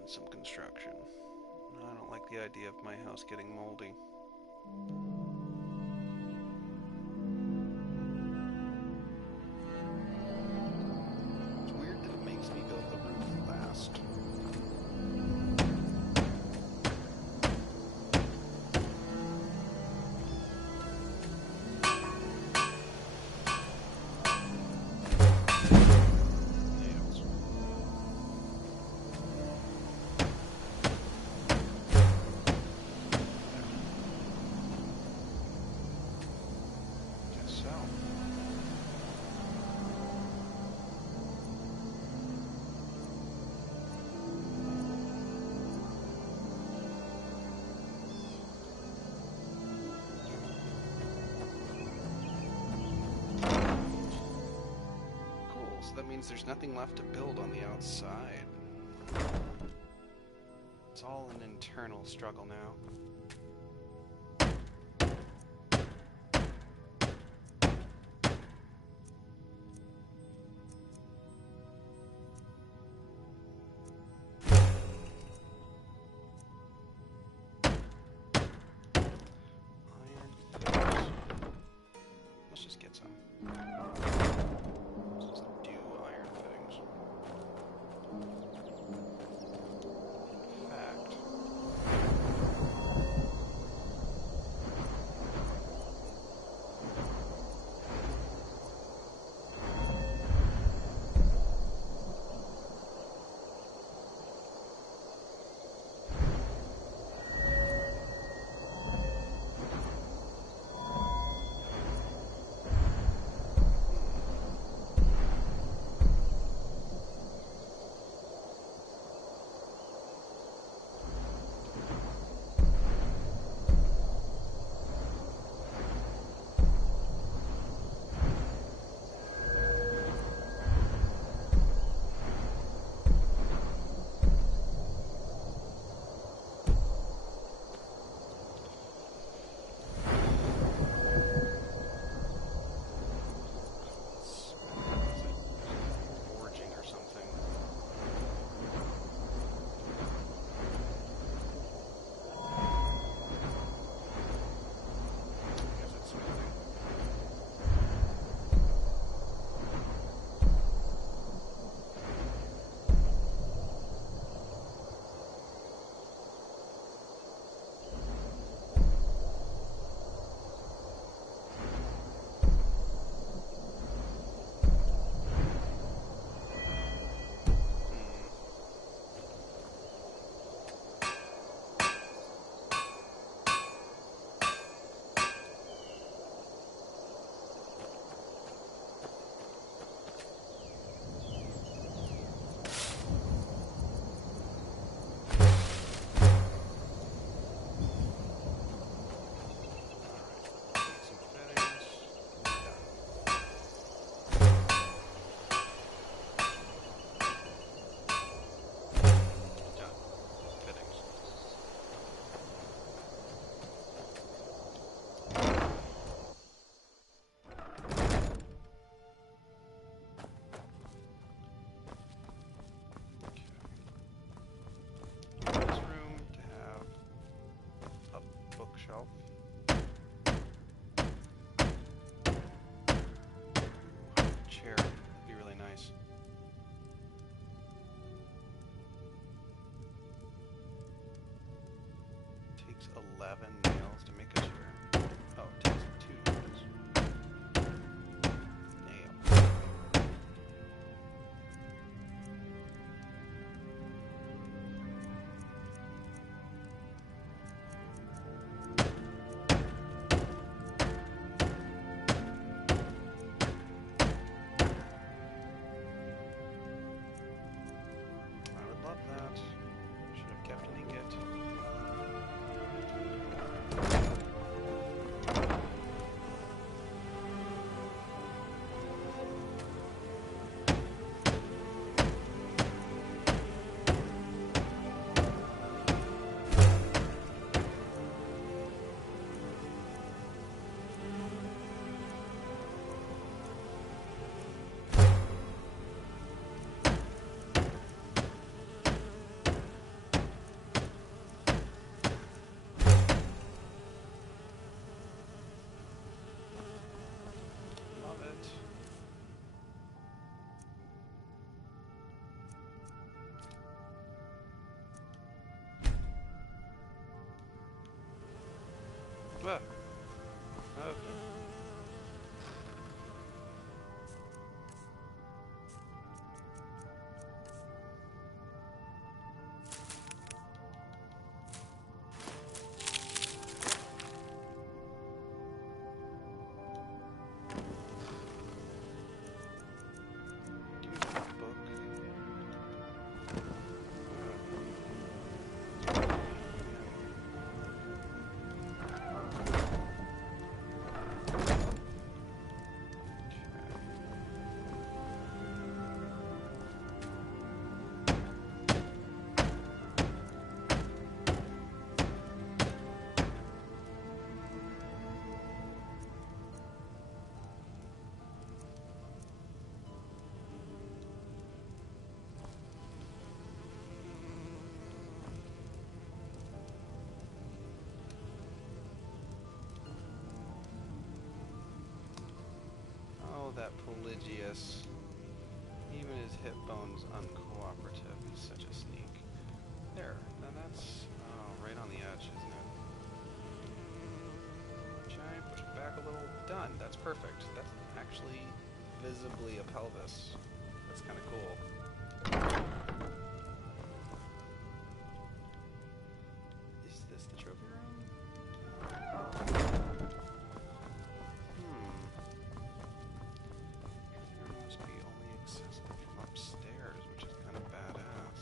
done some construction. I don't like the idea of my house getting moldy. It's weird that it makes me build the roof last. That means there's nothing left to build on the outside. It's all an internal struggle now. Iron. Let's just get some. Ah. Okay. That Pelagius, even his hip bones uncooperative, he's such a sneak. There, now that's right on the edge, isn't it? Giant, push it back a little, done. That's perfect. That's actually visibly a pelvis. That's kind of cool. Is this the trophy room? Be only accessible from upstairs, which is kind of badass.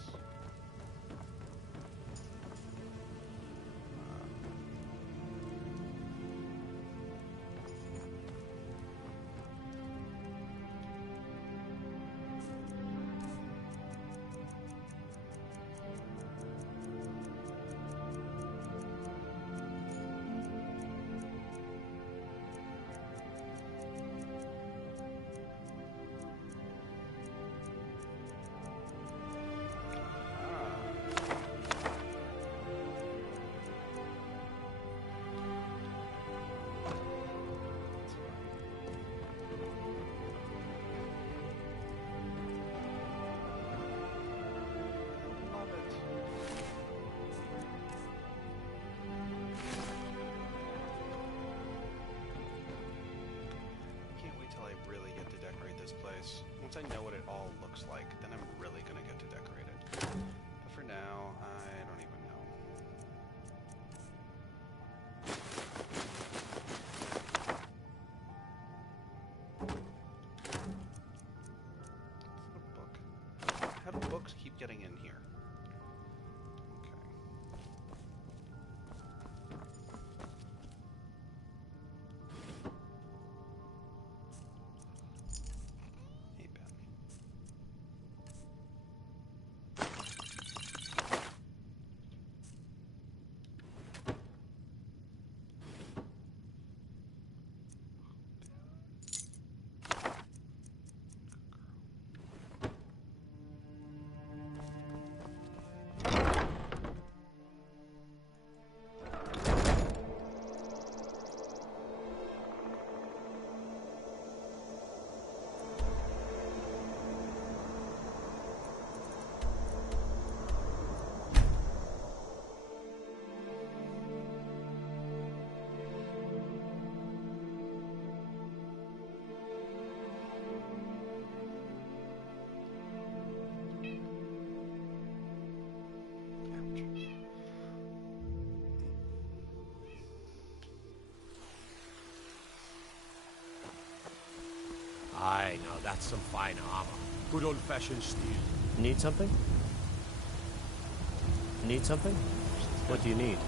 Place. Once I know what it all looks like, then I'm really gonna get to decorate it. But for now, I don't even know. What's the book? How do books keep getting in here? Aye, now that's some fine armor. Good old-fashioned steel. Need something? Need something? What do you need?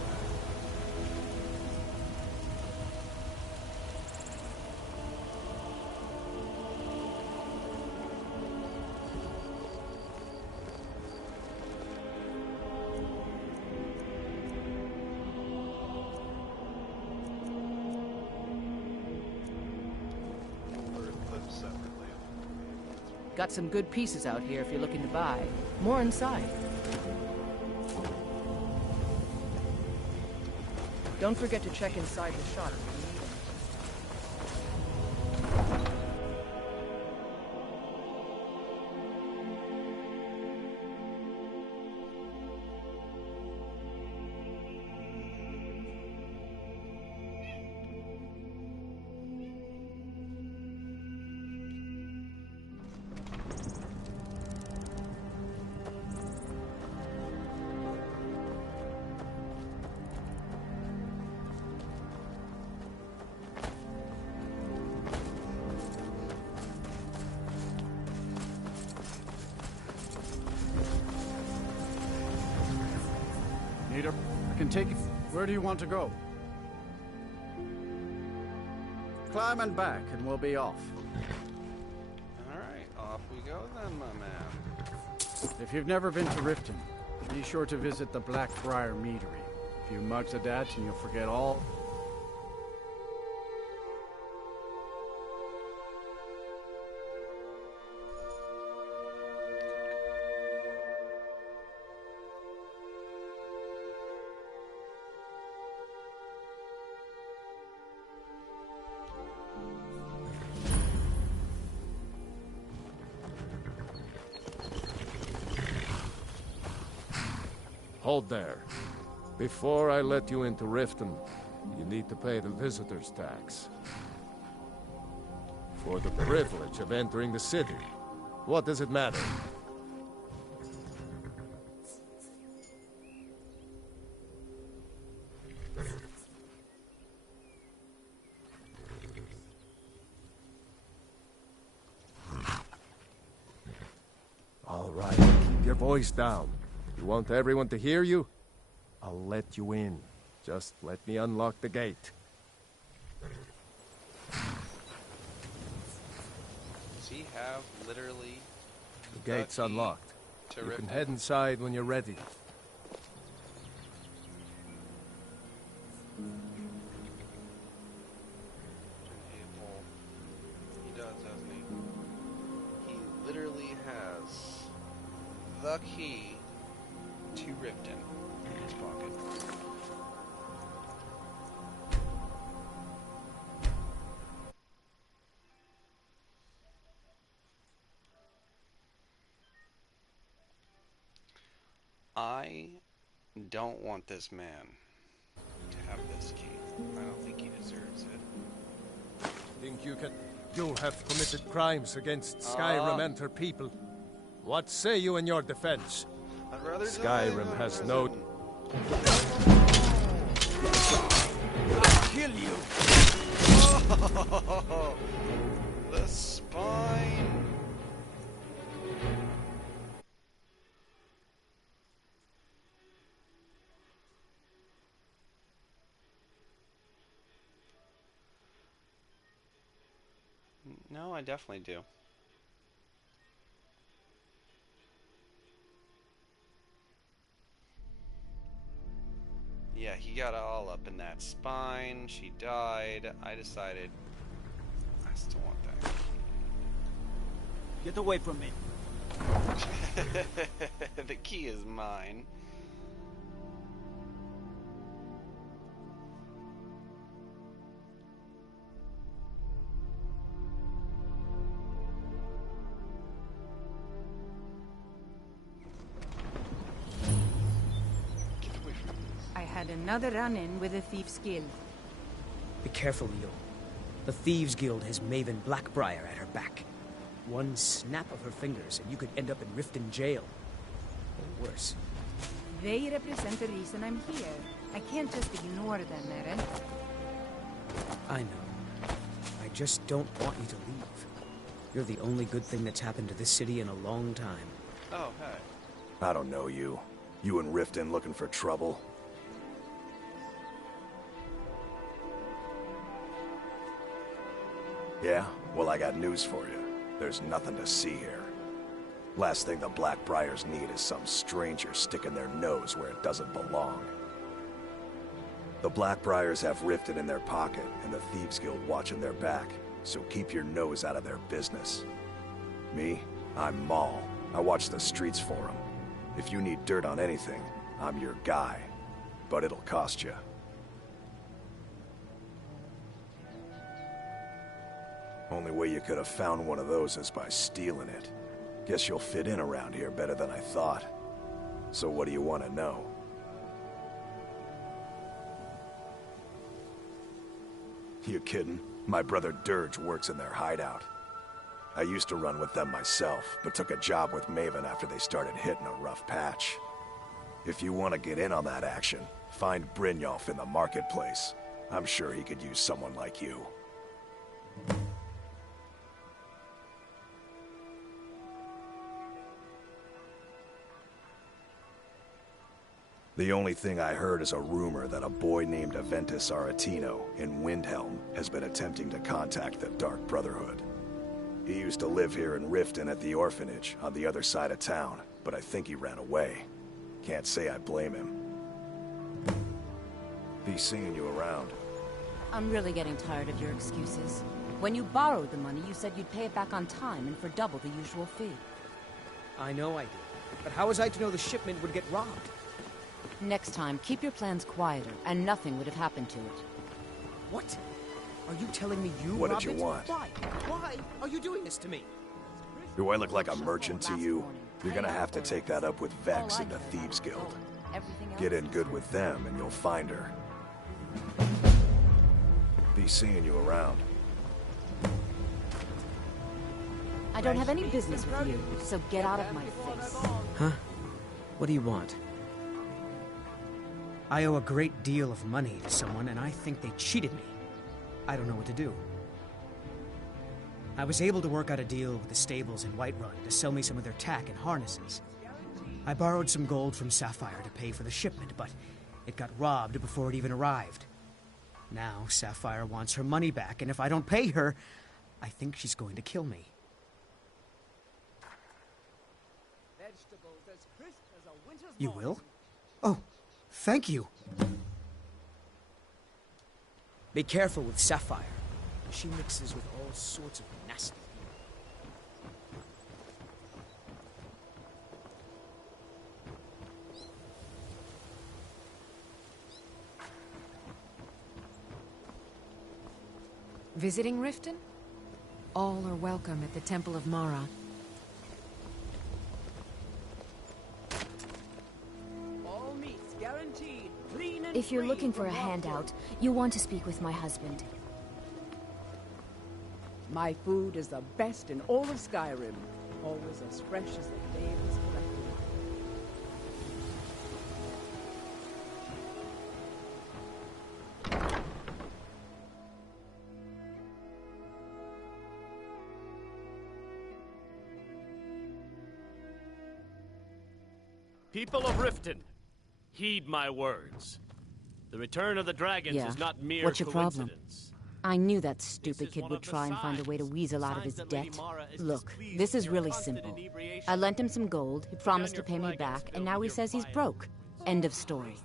Got some good pieces out here if you're looking to buy. More inside. Don't forget to check inside the shop. Peter. I can take you. Where do you want to go? Climbing back, and we'll be off. Alright, off we go then, my man. If you've never been to Riften, be sure to visit the Blackbriar Meadery. A few mugs of that, and you'll forget all. Hold there. Before I let you into Riften, you need to pay the visitor's tax. For the privilege of entering the city. What does it matter? All right, keep your voice down. You want everyone to hear you? I'll let you in. Just let me unlock the gate. Does he have literally The gate's unlocked. You Riften? can head inside when you're ready. He does, doesn't he? He literally has the key to Riften in his pocket. I don't want this man to have this key. I don't think he deserves it. Think you can... You have committed crimes against Skyrim and her people. What say you in your defense? I'd rather Skyrim has no... I'll kill you! Oh, the spine! No, I definitely do. Yeah, he got all up in that spine. She died. I decided I still want that. Get away from me. The key is mine. Another run-in with the Thieves' Guild. Be careful, Leo. The Thieves' Guild has Maven Blackbriar at her back. One snap of her fingers and you could end up in Riften jail. Or worse. They represent the reason I'm here. I can't just ignore them, Eren. I know. I just don't want you to leave. You're the only good thing that's happened to this city in a long time. Oh, hey. I don't know you. You in Riften looking for trouble? Yeah? Well, I got news for you. There's nothing to see here. Last thing the Blackbriars need is some stranger sticking their nose where it doesn't belong. The Blackbriars have Riften in their pocket, and the Thieves Guild watching their back, so keep your nose out of their business. Me? I'm Maul. I watch the streets for them. If you need dirt on anything, I'm your guy. But it'll cost you. Only way you could have found one of those is by stealing it. Guess you'll fit in around here better than I thought. So what do you want to know? You kidding? My brother Dirge works in their hideout. I used to run with them myself, but took a job with Maven after they started hitting a rough patch. If you want to get in on that action, find Brynjolf in the marketplace. I'm sure he could use someone like you. The only thing I heard is a rumor that a boy named Aventus Aretino in Windhelm has been attempting to contact the Dark Brotherhood. He used to live here in Riften at the orphanage on the other side of town, but I think he ran away. Can't say I blame him. Be seeing you around. I'm really getting tired of your excuses. When you borrowed the money, you said you'd pay it back on time and for double the usual fee. I know I did. But how was I to know the shipment would get robbed? Next time, keep your plans quieter, and nothing would have happened to it. What? Are you telling me you What robbed did you it? want? Why? Why are you doing this to me? Do I look like a merchant to you? You're gonna have to take that up with Vex in the Thieves Guild. Get in good with them and you'll find her. Be seeing you around. I don't have any business with you, so get out of my face. Huh? What do you want? I owe a great deal of money to someone, and I think they cheated me. I don't know what to do. I was able to work out a deal with the stables in Whiterun to sell me some of their tack and harnesses. I borrowed some gold from Sapphire to pay for the shipment, but it got robbed before it even arrived. Now, Sapphire wants her money back, and if I don't pay her, I think she's going to kill me. You will? Oh, thank you. Be careful with Sapphire. She mixes with all sorts of nasty. Visiting Riften? All are welcome at the Temple of Mara. All meats guaranteed, clean and If you're free looking for a from handout, you'll want to speak with my husband. My food is the best in all of Skyrim. Always as fresh as the day it was collected. People of Riften, heed my words. The return of the dragons Yeah. is not mere What's your problem? coincidence. I knew that stupid kid would try and find a way to weasel out of his debt. Look, this is really simple. I lent him some gold, he promised to pay me back, and now he says he's broke. End of story.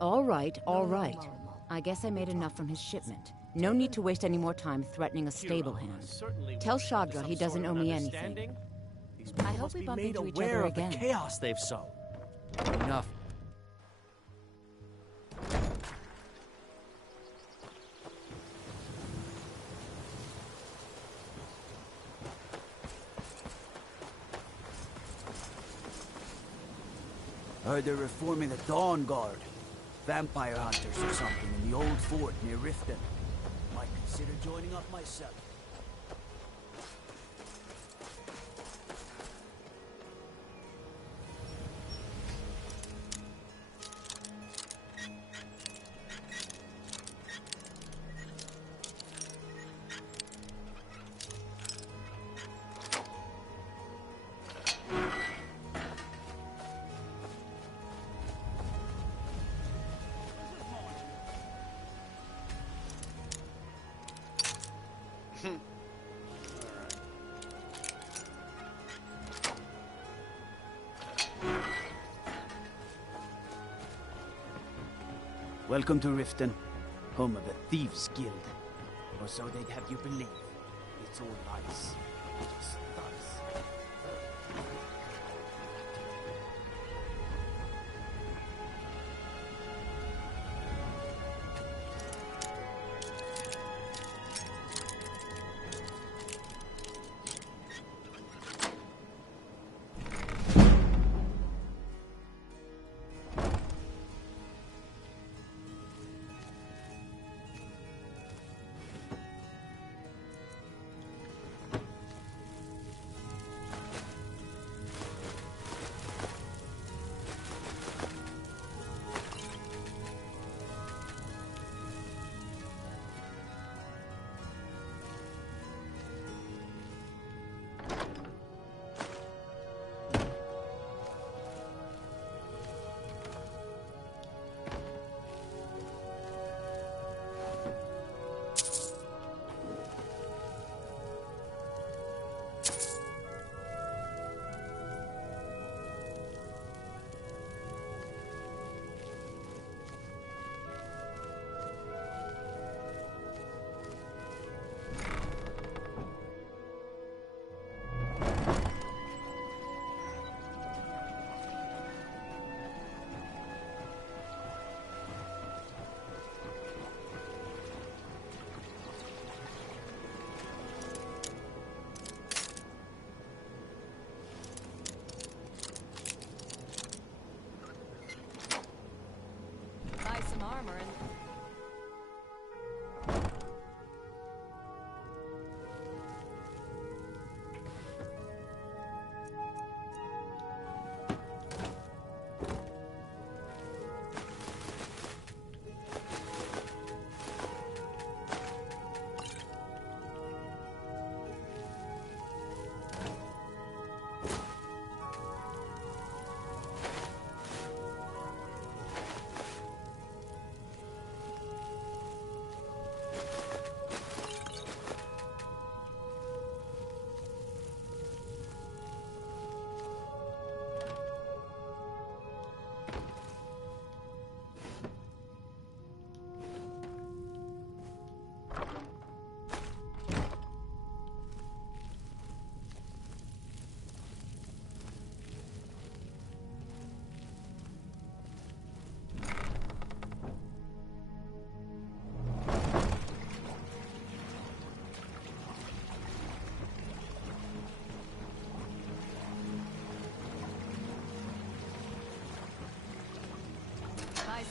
All right, all right. I guess I made enough from his shipment. No need to waste any more time threatening a stable hand. Tell Shadra he doesn't owe me anything. I hope we bump into each other again. The chaos they've sown. Enough. Heard they're reforming the Dawn Guard. Vampire hunters or something in the old fort near Riften. Might consider joining up myself. Welcome to Riften, home of the Thieves Guild. Or so they'd have you believe. It's all lies. Just thugs.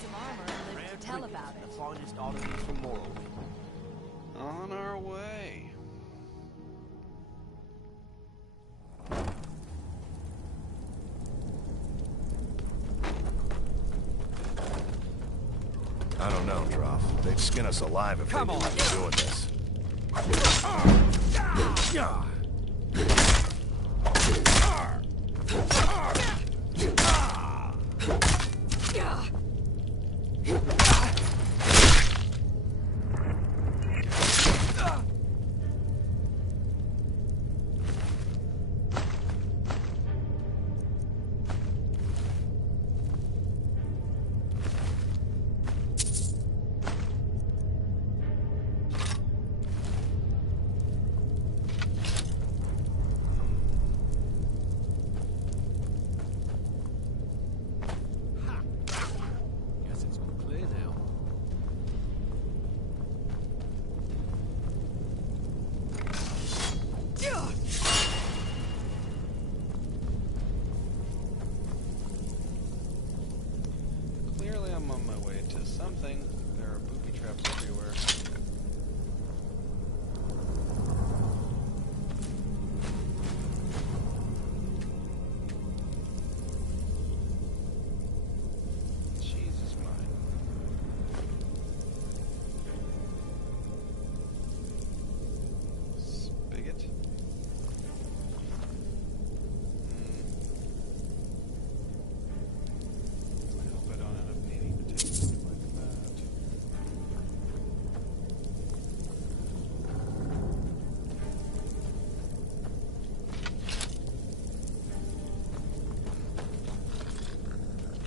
some armor and live to tell about it. The finest oddities from Morrowind. On our way. I don't know, Droff. They'd skin us alive if they knew we were doing this. Guess it's all clear now. Clearly I'm on my way to something. There are booby traps everywhere. Jesus mine. Spigot? I hope I don't end up needing to take something like that.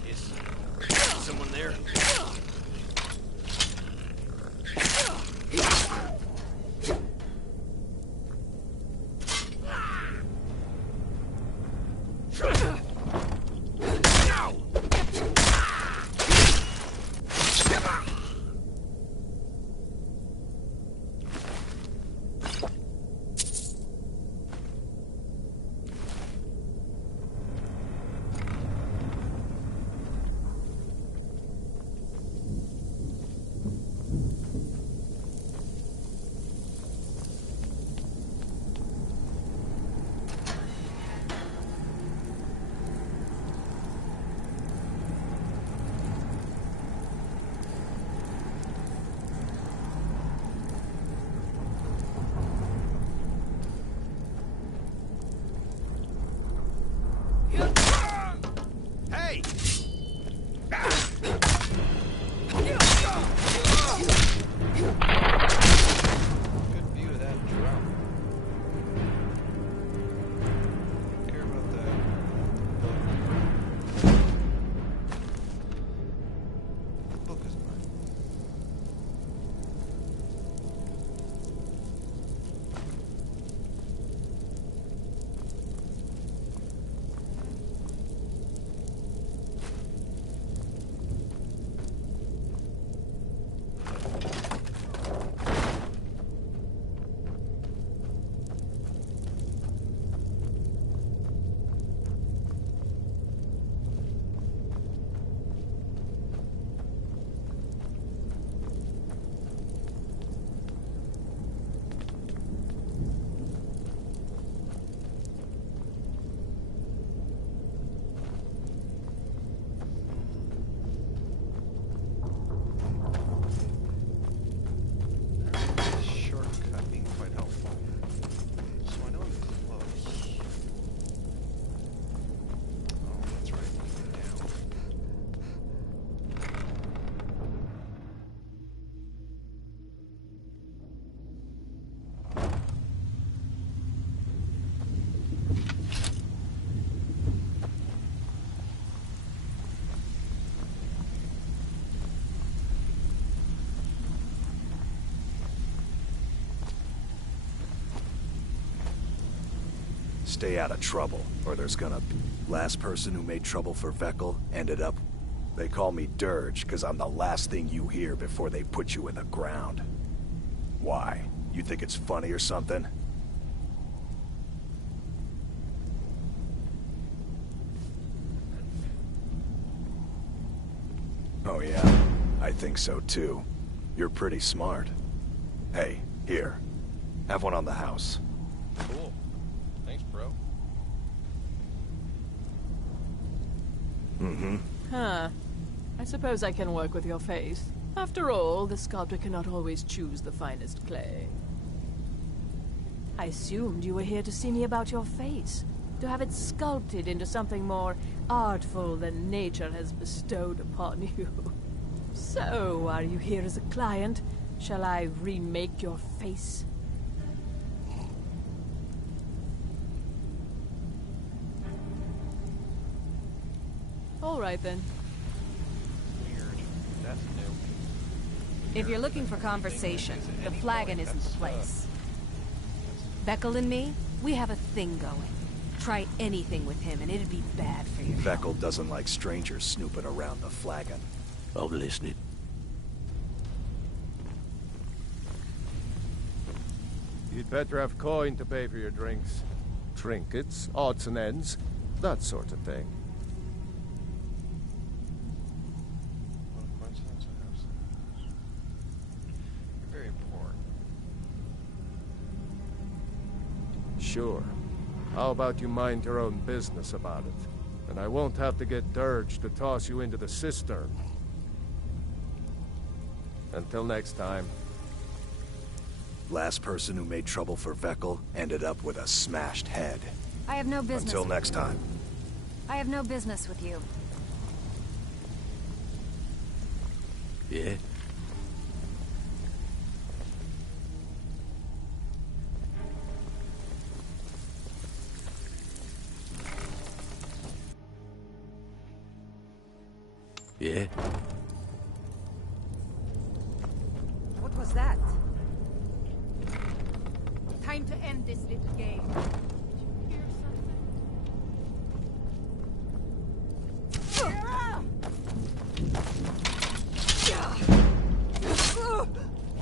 Is someone there? Hey! Good view of that drone. Don't care about that. The book is mine. Shortcut being quite helpful. So I know I'm close. Oh, that's right. Down. Stay out of trouble, or there's gonna be. Last person who made trouble for Veckel ended up... They call me Dirge, because I'm the last thing you hear before they put you in the ground. Why? You think it's funny or something? Oh yeah, I think so too. You're pretty smart. Hey, here. Have one on the house. Cool. Thanks, bro. Mm-hmm. Huh. I suppose I can work with your face. After all, the sculptor cannot always choose the finest clay. I assumed you were here to see me about your face. To have it sculpted into something more artful than nature has bestowed upon you. So, are you here as a client? Shall I remake your face? All right, then. Weird. That's new. If you're looking for conversation, the flagon isn't the place. Veckel and me, we have a thing going. Try anything with him and it'd be bad for you. Veckel doesn't like strangers snooping around the flagon. I'm listening. You'd better have coin to pay for your drinks. Trinkets, odds and ends, that sort of thing. You're very poor. Sure. How about you mind your own business about it? And I won't have to get Dirge to toss you into the cistern. Until next time. Last person who made trouble for Veckel ended up with a smashed head. I have no business. Until next time. I have no business with you. Yeah? Yeah? What was that? Time to end this little game.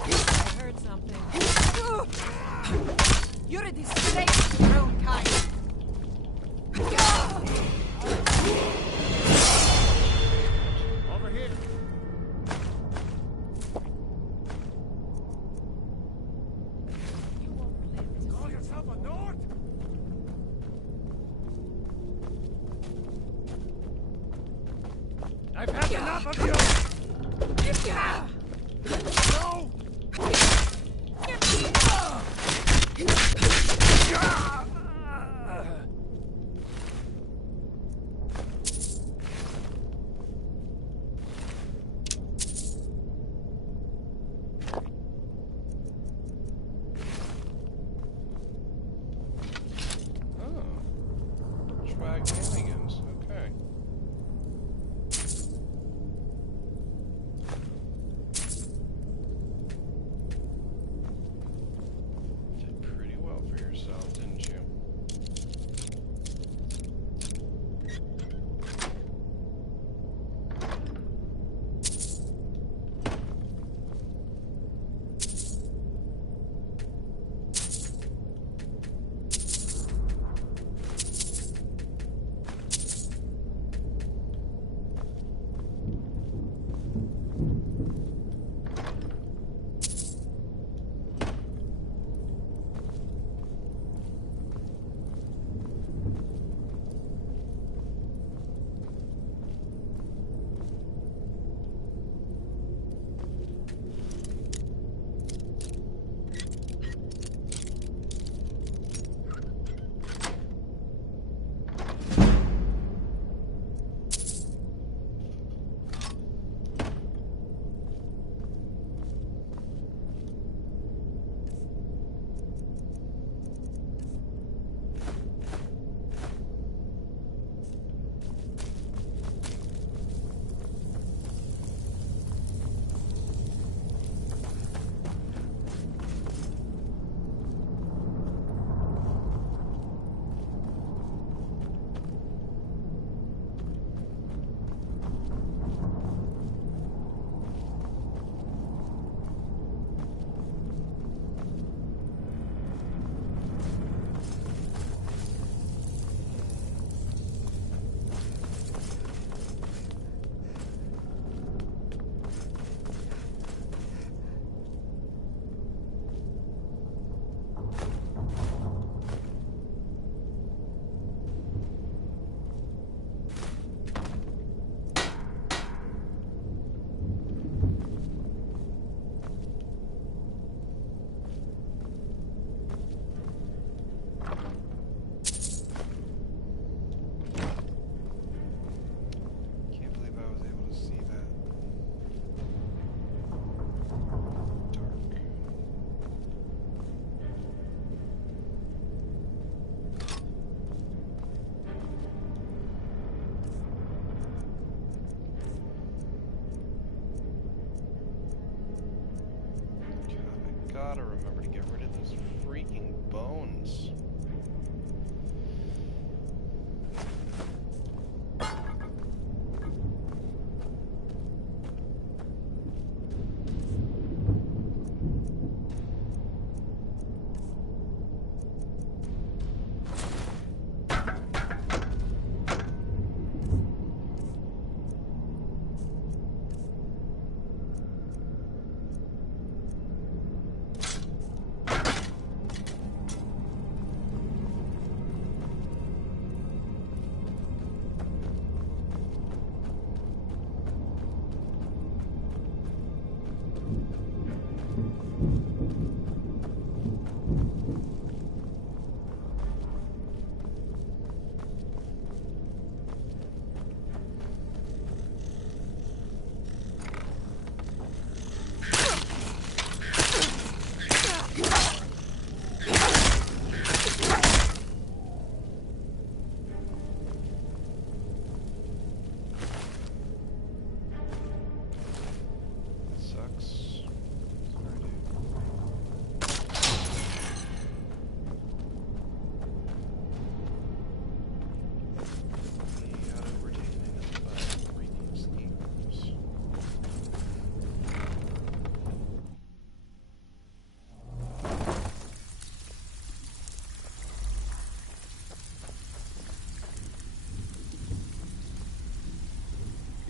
I heard something. You're a disgrace to your own kind. Over here. Call yourself a Nord? I've had enough of you! No! Swag shenanigans. Okay.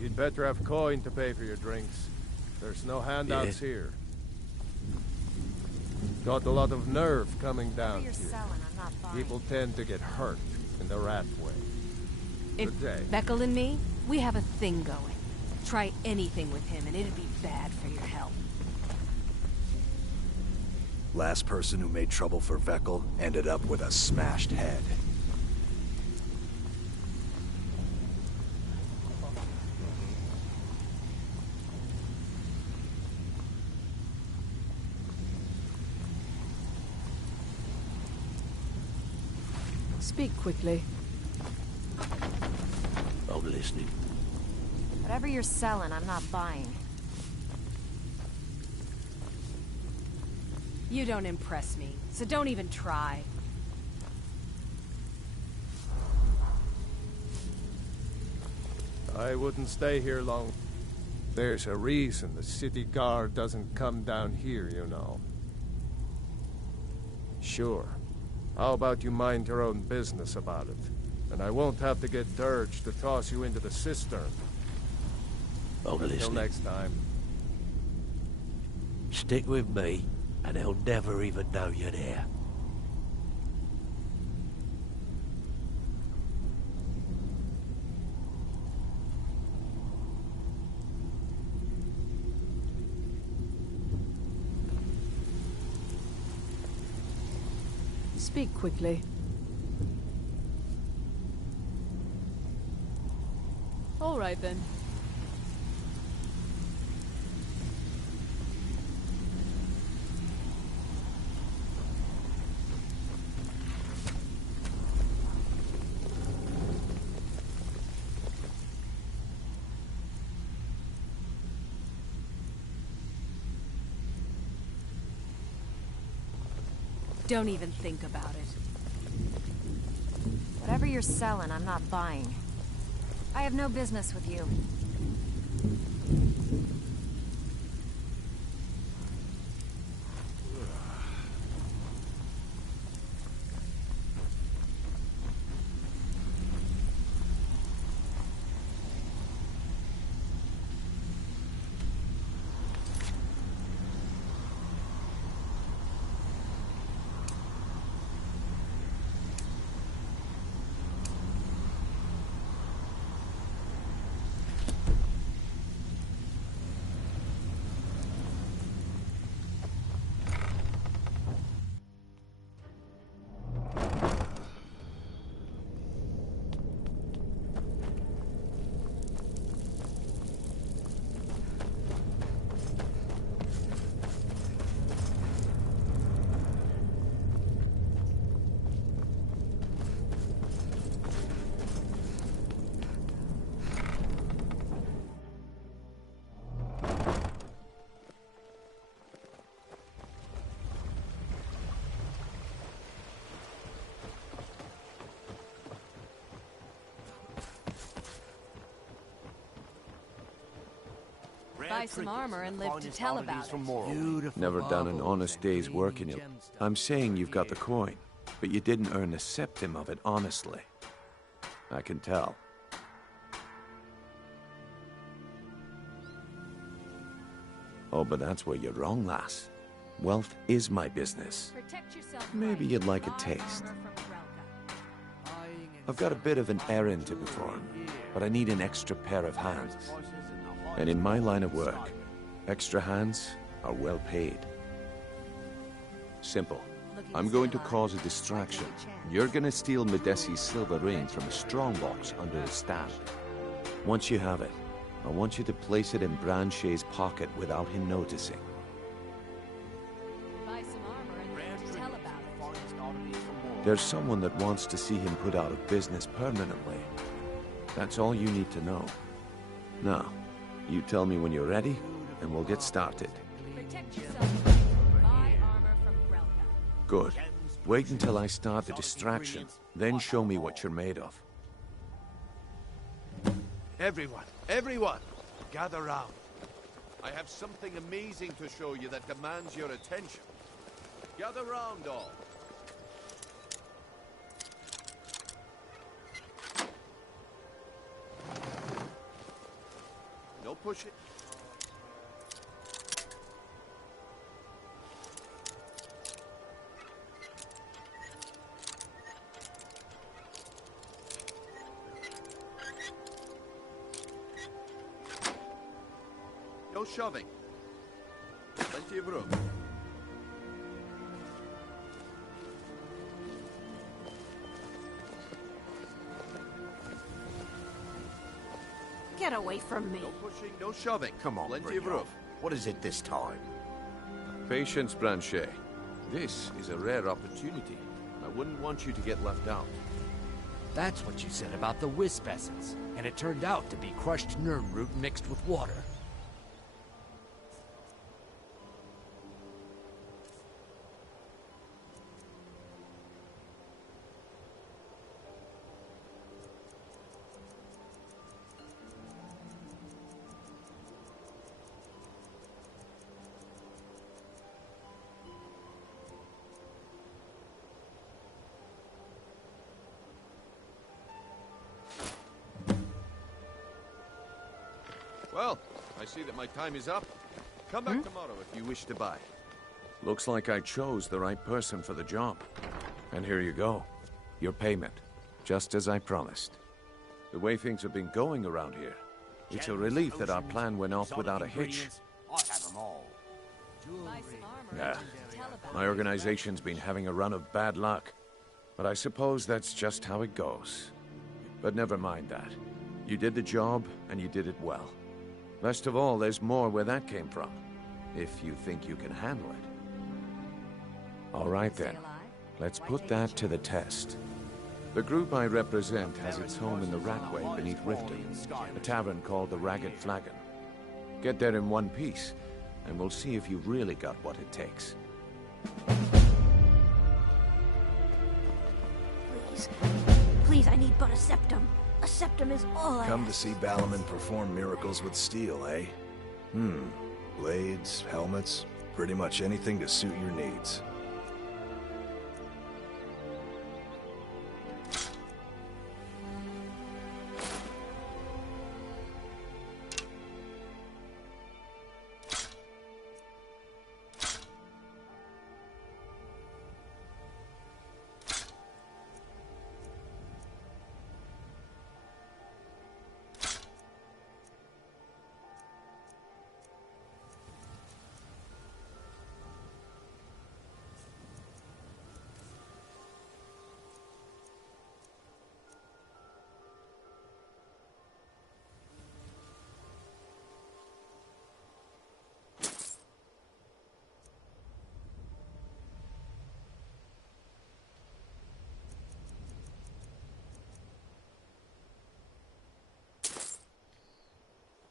You'd better have coin to pay for your drinks. There's no handouts here. Got a lot of nerve coming down here. People tend to get hurt in the rat way. Good day. Beckel and me, we have a thing going. Try anything with him and it'd be bad for your health. Last person who made trouble for Veckel ended up with a smashed head. Speak quickly. I'm listening. Whatever you're selling, I'm not buying. You don't impress me, so don't even try. I wouldn't stay here long. There's a reason the city guard doesn't come down here, you know. Sure. How about you mind your own business about it? And I won't have to get Dirge to toss you into the cistern. Until next time. Stick with me, and they'll never even know you're there. Speak quickly. All right, then. Don't even think about it. Whatever you're selling, I'm not buying. I have no business with you. Buy some armor and live to tell about it. Never done an honest day's work in it. I'm saying you've got the coin, but you didn't earn a septim of it honestly. I can tell. Oh, but that's where you're wrong, lass. Wealth is my business. Maybe you'd like a taste. I've got a bit of an errand to perform, but I need an extra pair of hands. And in my line of work, extra hands are well paid. Simple. I'm going to cause a distraction. You're gonna steal Medesi's silver ring from a strongbox under his stand. Once you have it, I want you to place it in Branche's pocket without him noticing. Buy some armor and live to tell about it. There's someone that wants to see him put out of business permanently. That's all you need to know. Now, you tell me when you're ready, and we'll get started. Protect yourself. Buy armor from Grelka. Good. Wait until I start the distraction, then show me what you're made of. Everyone, gather round. I have something amazing to show you that demands your attention. Gather round, all. push it. No shoving. Plenty of room. Get away from me. No pushing, no shoving. Come on, Plenty of room. What is it this time? Patience, Blanchet. This is a rare opportunity. I wouldn't want you to get left out. That's what you said about the wisp essence, and it turned out to be crushed nerve root mixed with water. Well, I see that my time is up. Come back tomorrow if you wish to buy. Looks like I chose the right person for the job. And here you go. Your payment. Just as I promised. The way things have been going around here, it's a relief that our plan went off without a hitch. I have them all. Yeah. My organization's been having a run of bad luck. But I suppose that's just how it goes. But never mind that. You did the job, and you did it well. Best of all, there's more where that came from. If you think you can handle it. All right then. Let's put that to the test. The group I represent has its home in the Ratway beneath Riften, a tavern called the Ragged Flagon. Get there in one piece, and we'll see if you've really got what it takes. Please. Please, I need but a septum. A septum is all I Come ask. to see Ballerman perform miracles with steel, eh? Blades, helmets, pretty much anything to suit your needs.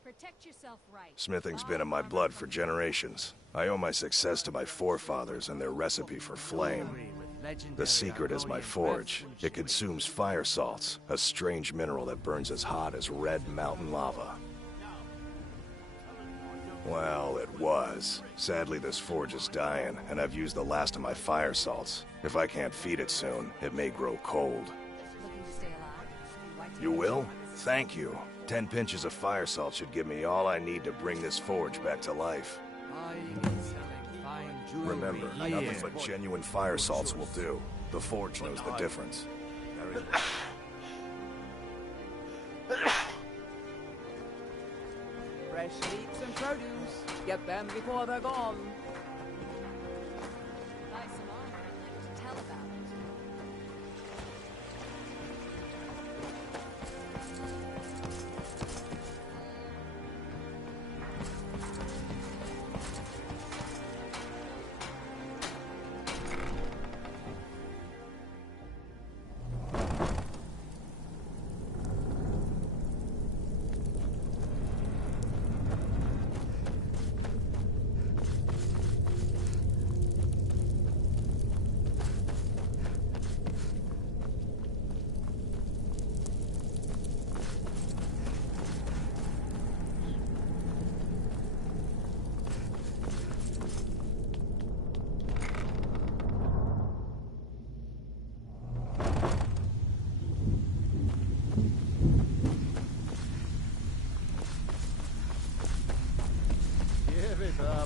Protect yourself right. Smithing's been in my blood for generations. I owe my success to my forefathers and their recipe for flame. The secret is my forge. It consumes fire salts, a strange mineral that burns as hot as red mountain lava. Well, it was. Sadly, this forge is dying, and I've used the last of my fire salts. If I can't feed it soon, it may grow cold. You will? Thank you. 10 pinches of fire salt should give me all I need to bring this forge back to life. Remember, nothing but genuine fire salts will do. The forge knows the difference. Fresh meats and produce. Get them before they're gone. Buy some armor and live to tell about it.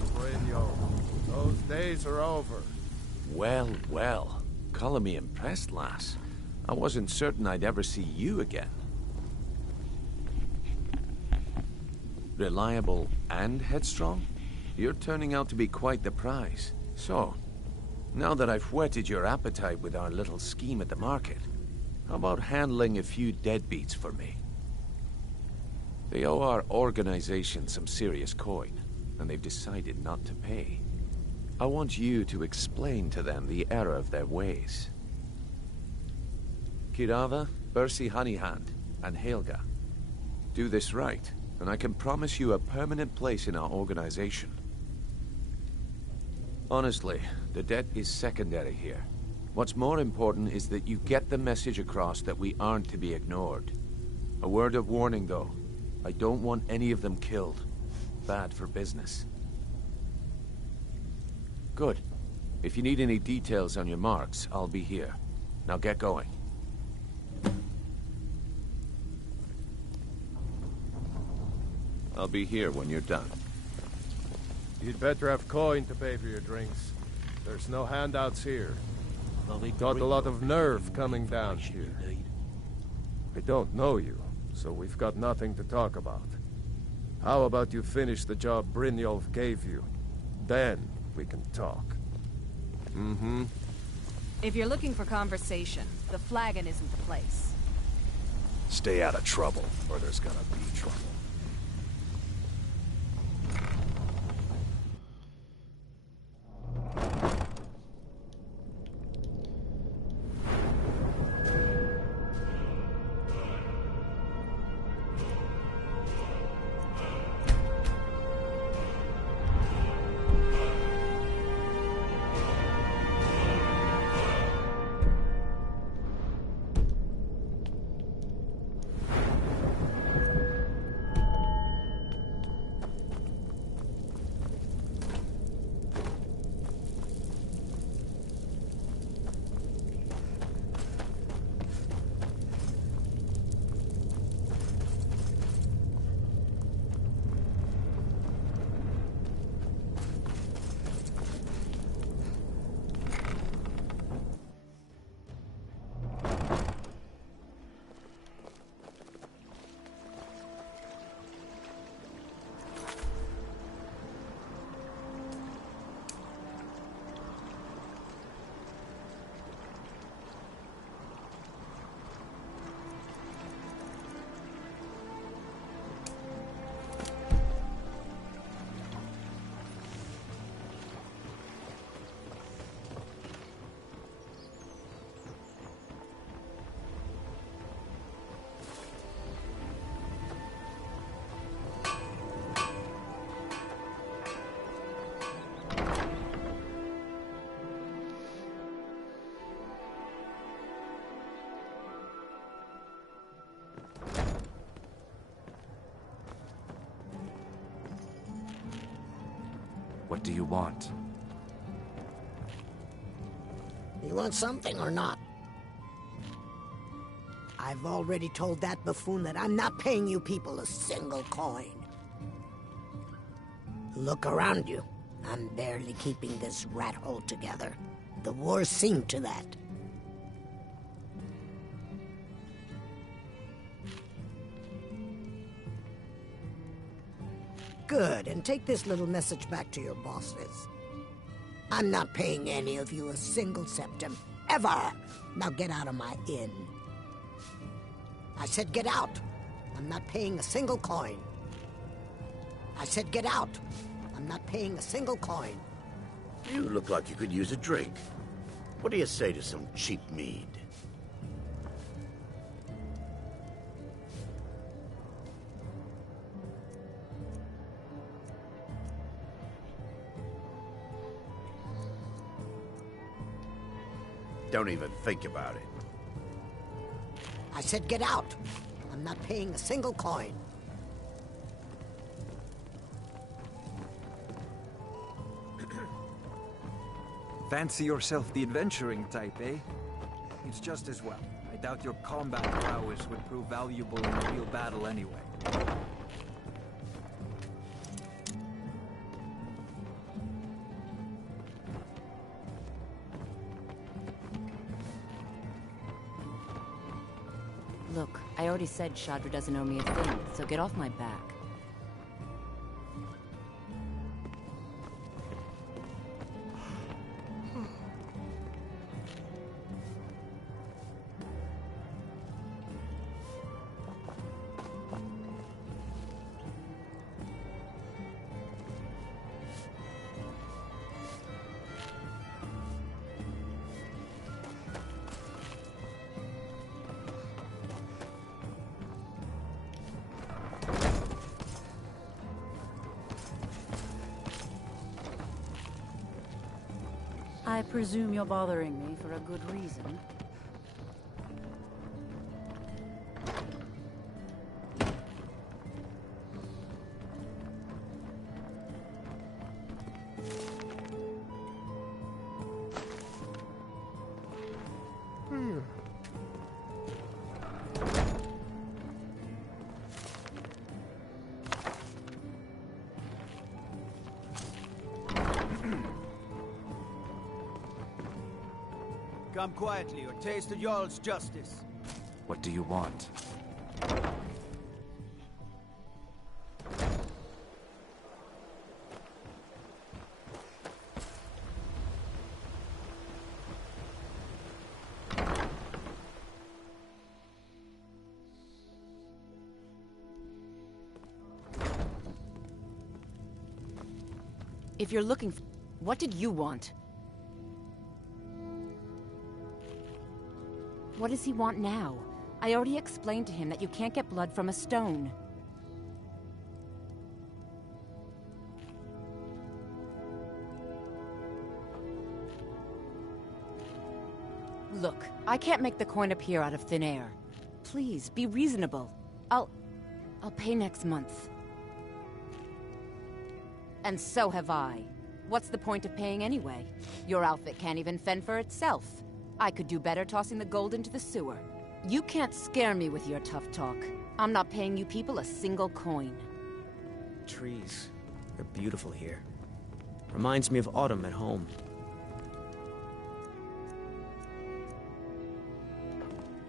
Brynjolf. Those days are over. Well, well. Calling me impressed, lass. I wasn't certain I'd ever see you again. Reliable and headstrong? You're turning out to be quite the prize. So, now that I've whetted your appetite with our little scheme at the market, how about handling a few deadbeats for me? They owe our organization some serious coin, and they've decided not to pay. I want you to explain to them the error of their ways. Kirava, Bersi Honeyhand, and Helga. Do this right, and I can promise you a permanent place in our organization. Honestly, the debt is secondary here. What's more important is that you get the message across that we aren't to be ignored. A word of warning, though. I don't want any of them killed. Bad for business. Good. If you need any details on your marks, I'll be here. Now get going. I'll be here when you're done. You'd better have coin to pay for your drinks. There's no handouts here. Got a lot of nerve coming down here. I don't know you, so we've got nothing to talk about. How about you finish the job Brynjolf gave you? Then we can talk. Mm-hmm. If you're looking for conversation, the flagon isn't the place. Stay out of trouble, or there's gonna be trouble. What do you want? You want something or not? I've already told that buffoon that I'm not paying you people a single coin. Look around you. I'm barely keeping this rat hole together. The war's seen to that. Good, and take this little message back to your bosses. I'm not paying any of you a single septim, ever! Now get out of my inn. I said get out! I'm not paying a single coin. I said get out! I'm not paying a single coin. You look like you could use a drink. What do you say to some cheap mead? Don't even think about it. I said get out! I'm not paying a single coin. Fancy yourself the adventuring type, eh? It's just as well. I doubt your combat prowess would prove valuable in a real battle anyway. already said Chandra doesn't owe me a thing, so get off my back. I presume you're bothering me for a good reason. Come quietly or taste the Jarl's justice. What do you want? If you're looking for... What did you want? What does he want now? I already explained to him that you can't get blood from a stone. Look, I can't make the coin appear out of thin air. Please, be reasonable. I'll pay next month. And so have I. What's the point of paying anyway? Your outfit can't even fend for itself. I could do better tossing the gold into the sewer. You can't scare me with your tough talk. I'm not paying you people a single coin. Trees. They're beautiful here. Reminds me of autumn at home.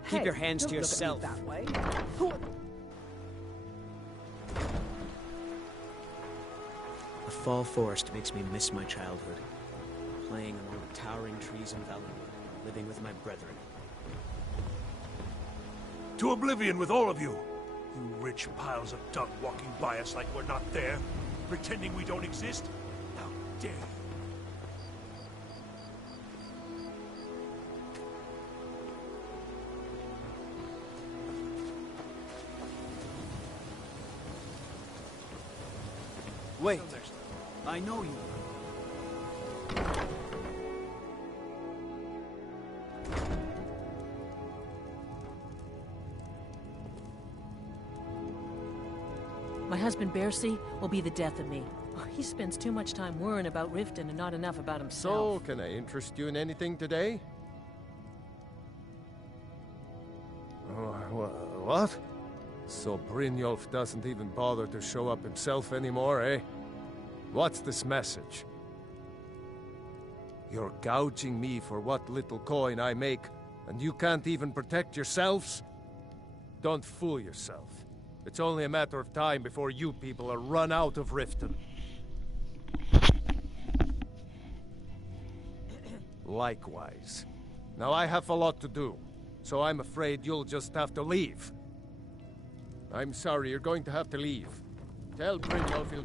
Keep your hands to yourself. That way. The fall forest makes me miss my childhood. Playing among the towering trees in Valenwood, living with my brethren. To oblivion with all of you! You rich piles of dung walking by us like we're not there, pretending we don't exist? How dare you! Wait, I know you. My husband Bercy will be the death of me. He spends too much time worrying about Riften and not enough about himself. So, can I interest you in anything today? What? So Brynjolf doesn't even bother to show up himself anymore, eh? What's this message? You're gouging me for what little coin I make, and you can't even protect yourselves? Don't fool yourself. It's only a matter of time before you people are run out of Riften. Likewise. Now I have a lot to do, so I'm afraid you'll just have to leave. I'm sorry, you're going to have to leave. Tell Brynjolf he'll...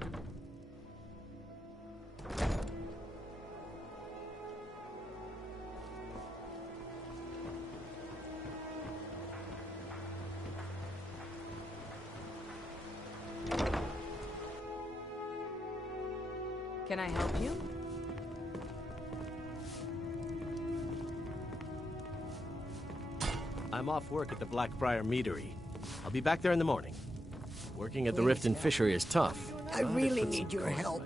Can I help you? I'm off work at the Blackbriar Meadery. I'll be back there in the morning. Working at the Riften Fishery is tough. I really need your help.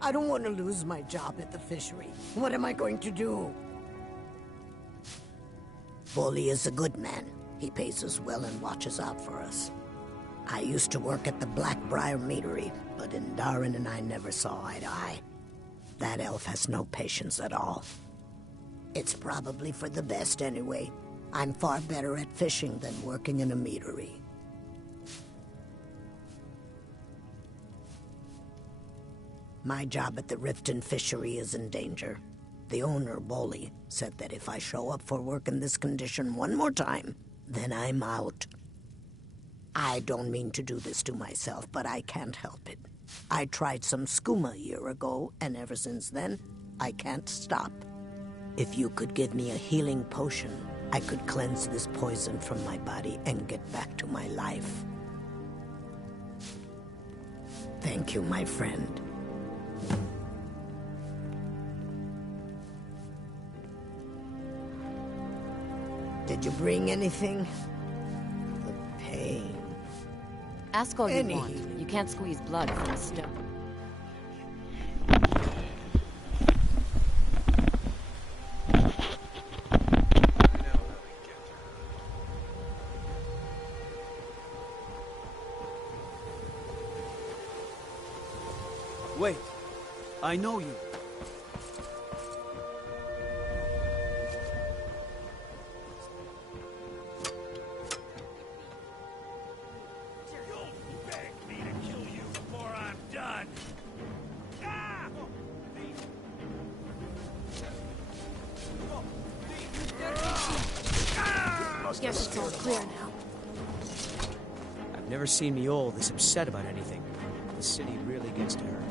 I don't want to lose my job at the fishery. What am I going to do? Bully is a good man. He pays us well and watches out for us. I used to work at the Blackbriar Meadery, but Darren and I never saw eye to eye. That elf has no patience at all. It's probably for the best anyway. I'm far better at fishing than working in a meadery. My job at the Riften fishery is in danger. The owner, Bolly, said that if I show up for work in this condition one more time, then I'm out. I don't mean to do this to myself, but I can't help it. I tried some skooma a year ago, and ever since then, I can't stop. If you could give me a healing potion, I could cleanse this poison from my body and get back to my life. Thank you, my friend. Did you bring anything? The pain. Ask all you want. You can't squeeze blood from a stone. Wait. I know you. Guess it's all clear now. I've never seen Miol this upset about anything. The city really gets to her.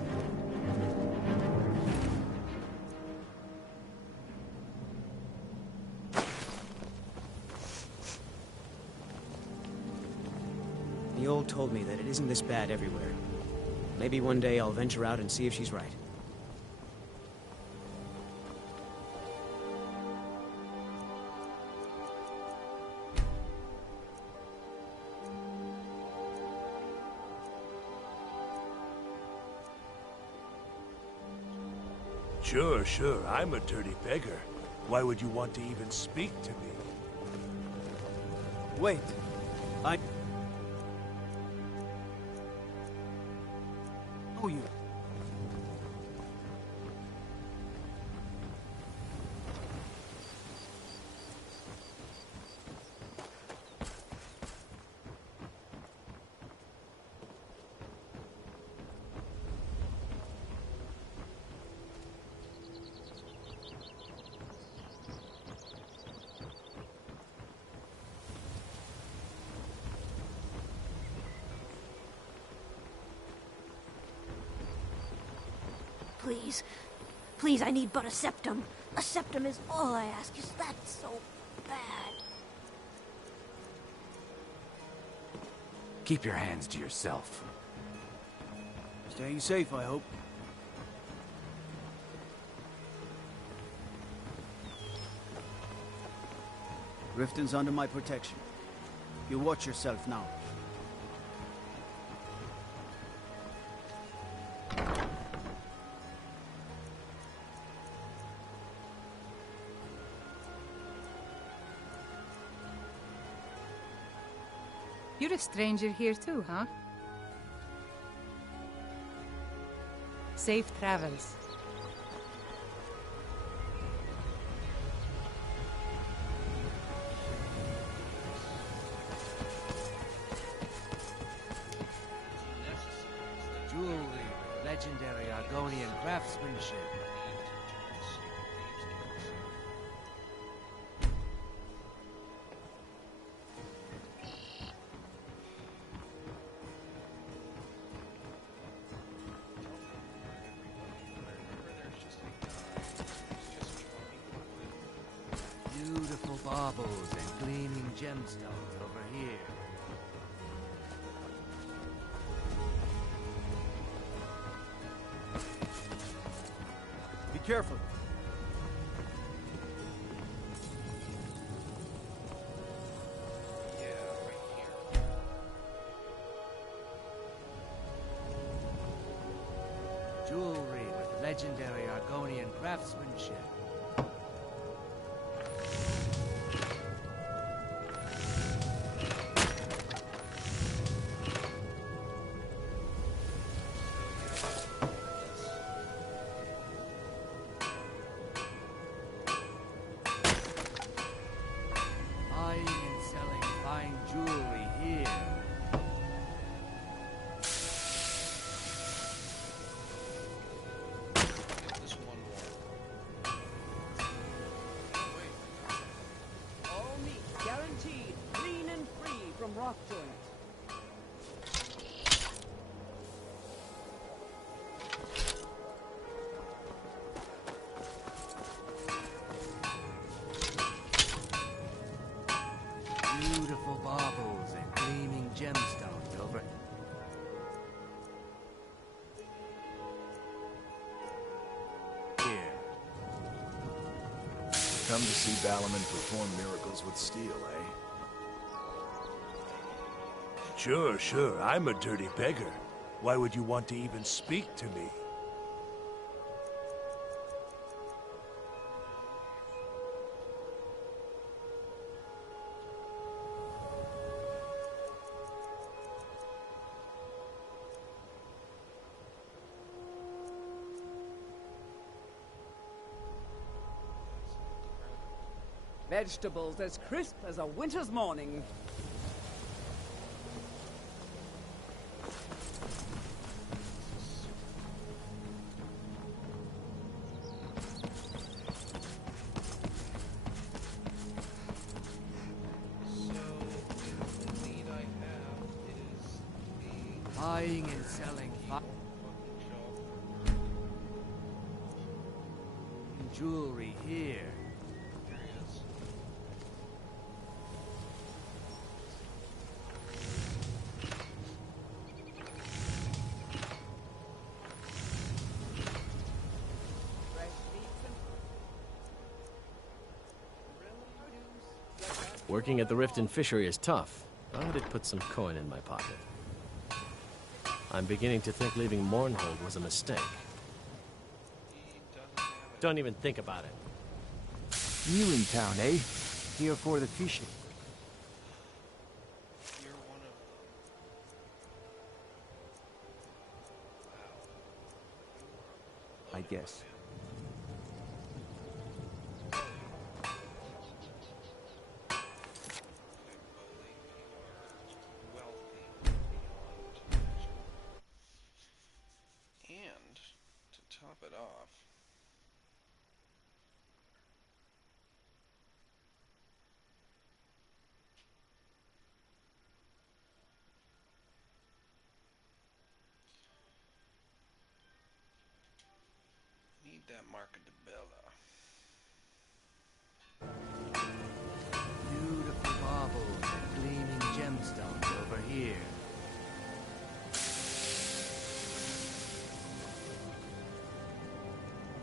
Miol told me that it isn't this bad everywhere. Maybe one day I'll venture out and see if she's right. Sure, I'm a dirty beggar. Why would you want to even speak to me? Wait. I know you. Please. Please, I need but a septum. A septum is all I ask. Is that so bad? Keep your hands to yourself. Staying safe, I hope. Riften's under my protection. You watch yourself now. You're a stranger here too, huh? Safe travels. Jewelry, legendary Argonian craftsmanship. Beautiful baubles and gleaming gemstones over here. Be careful. Jewelry with legendary Argonian craftsmanship. Buying and selling fine jewelry here. come to see Ballerman perform miracles with steel, eh? Sure, sure. I'm a dirty beggar. Why would you want to even speak to me? Vegetables as crisp as a winter's morning. Buying and selling jewelry here. Working at the Rift and Fishery is tough, but it puts some coin in my pocket. I'm beginning to think leaving Mournhold was a mistake. Don't even think about it. New in town, eh? Here for the fishing. I guess. And to top it off, need that Marca de Bella. Beautiful baubles and gleaming gemstones over here.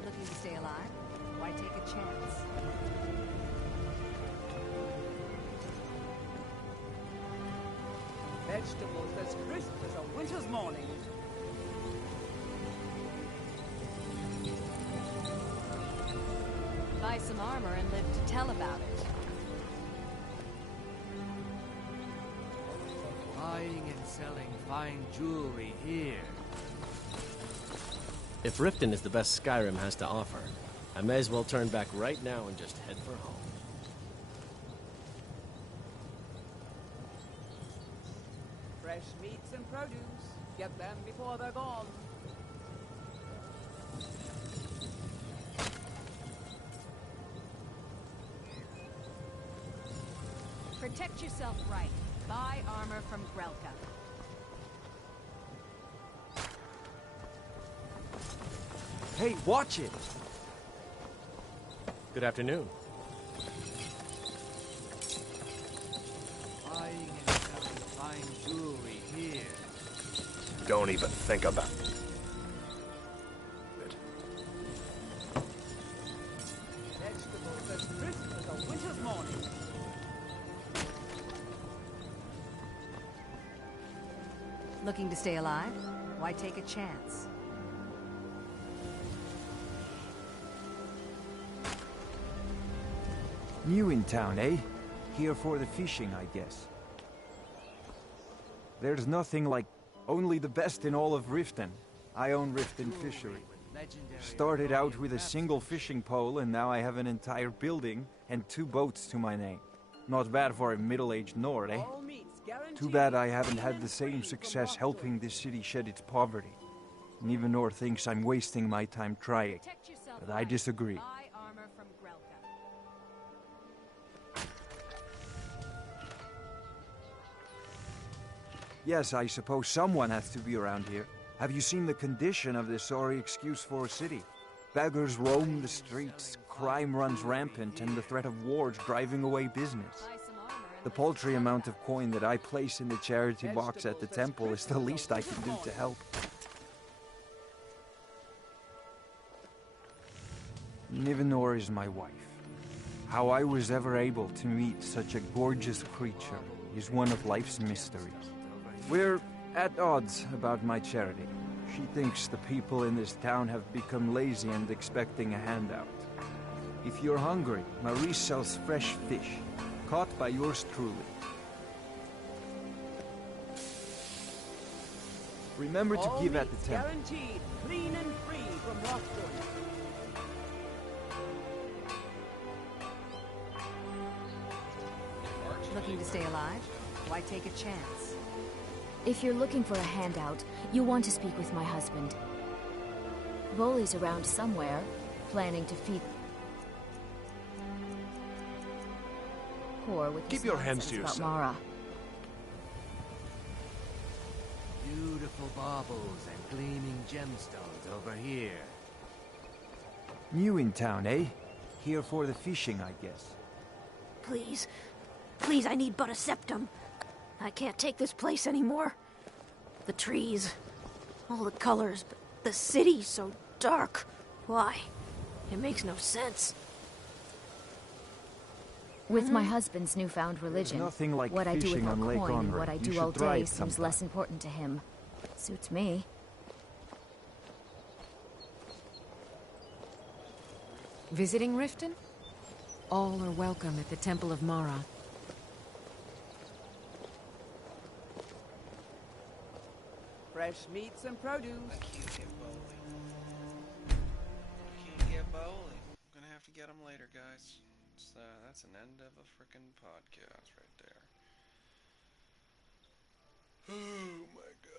Looking to stay alive? Why take a chance? Vegetables as crisp as a winter's morning. Buy some armor and live to tell about it. Buying and selling fine jewelry here. If Riften is the best Skyrim has to offer, I may as well turn back right now and just head for home. Fresh meats and produce. Get them before they're gone. Protect yourself right. Buy armor from Grelka. Hey, watch it! Good afternoon. Buying and selling fine jewelry here. Don't even think about it. Vegetables as crisp as a winter's morning. Looking to stay alive? Why take a chance? New in town, eh? Here for the fishing, I guess. There's nothing like only the best in all of Riften. I own Riften Fishery. Started out with a single fishing pole, and now I have an entire building and 2 boats to my name. Not bad for a middle-aged Nord, eh? Too bad I haven't had the same success helping this city shed its poverty. And even Nord thinks I'm wasting my time trying. But I disagree. Yes, I suppose someone has to be around here. Have you seen the condition of this sorry excuse for a city? Beggars roam the streets, crime runs rampant, and the threat of wars driving away business. The paltry amount of coin that I place in the charity box at the temple is the least I can do to help. Nivenor is my wife. How I was ever able to meet such a gorgeous creature is one of life's mysteries. We're at odds about my charity. She thinks the people in this town have become lazy and expecting a handout. If you're hungry, Marie sells fresh fish, caught by yours truly. Remember to give at the temple. Guaranteed, clean and free from wrongdoing. Looking to stay alive? Why take a chance? If you're looking for a handout, you'll want to speak with my husband. Boley's around somewhere, planning to feed... Poor with Keep your hands to yourself. Mara. Beautiful baubles and gleaming gemstones over here. New in town, eh? Here for the fishing, I guess. Please. Please, I need but a septum. I can't take this place anymore. The trees, all the colors, but the city's so dark. Why? It makes no sense. With my husband's newfound religion, nothing like what I do with fishing our on Lake coin and Onrey. what I You do should all try day it seems sometime. less important to him. Suits me. Visiting Riften? All are welcome at the Temple of Mara. Fresh meats and produce. I can't get Bowley. I'm gonna have to get him later, guys. That's an end of a frickin' podcast right there. Oh my god.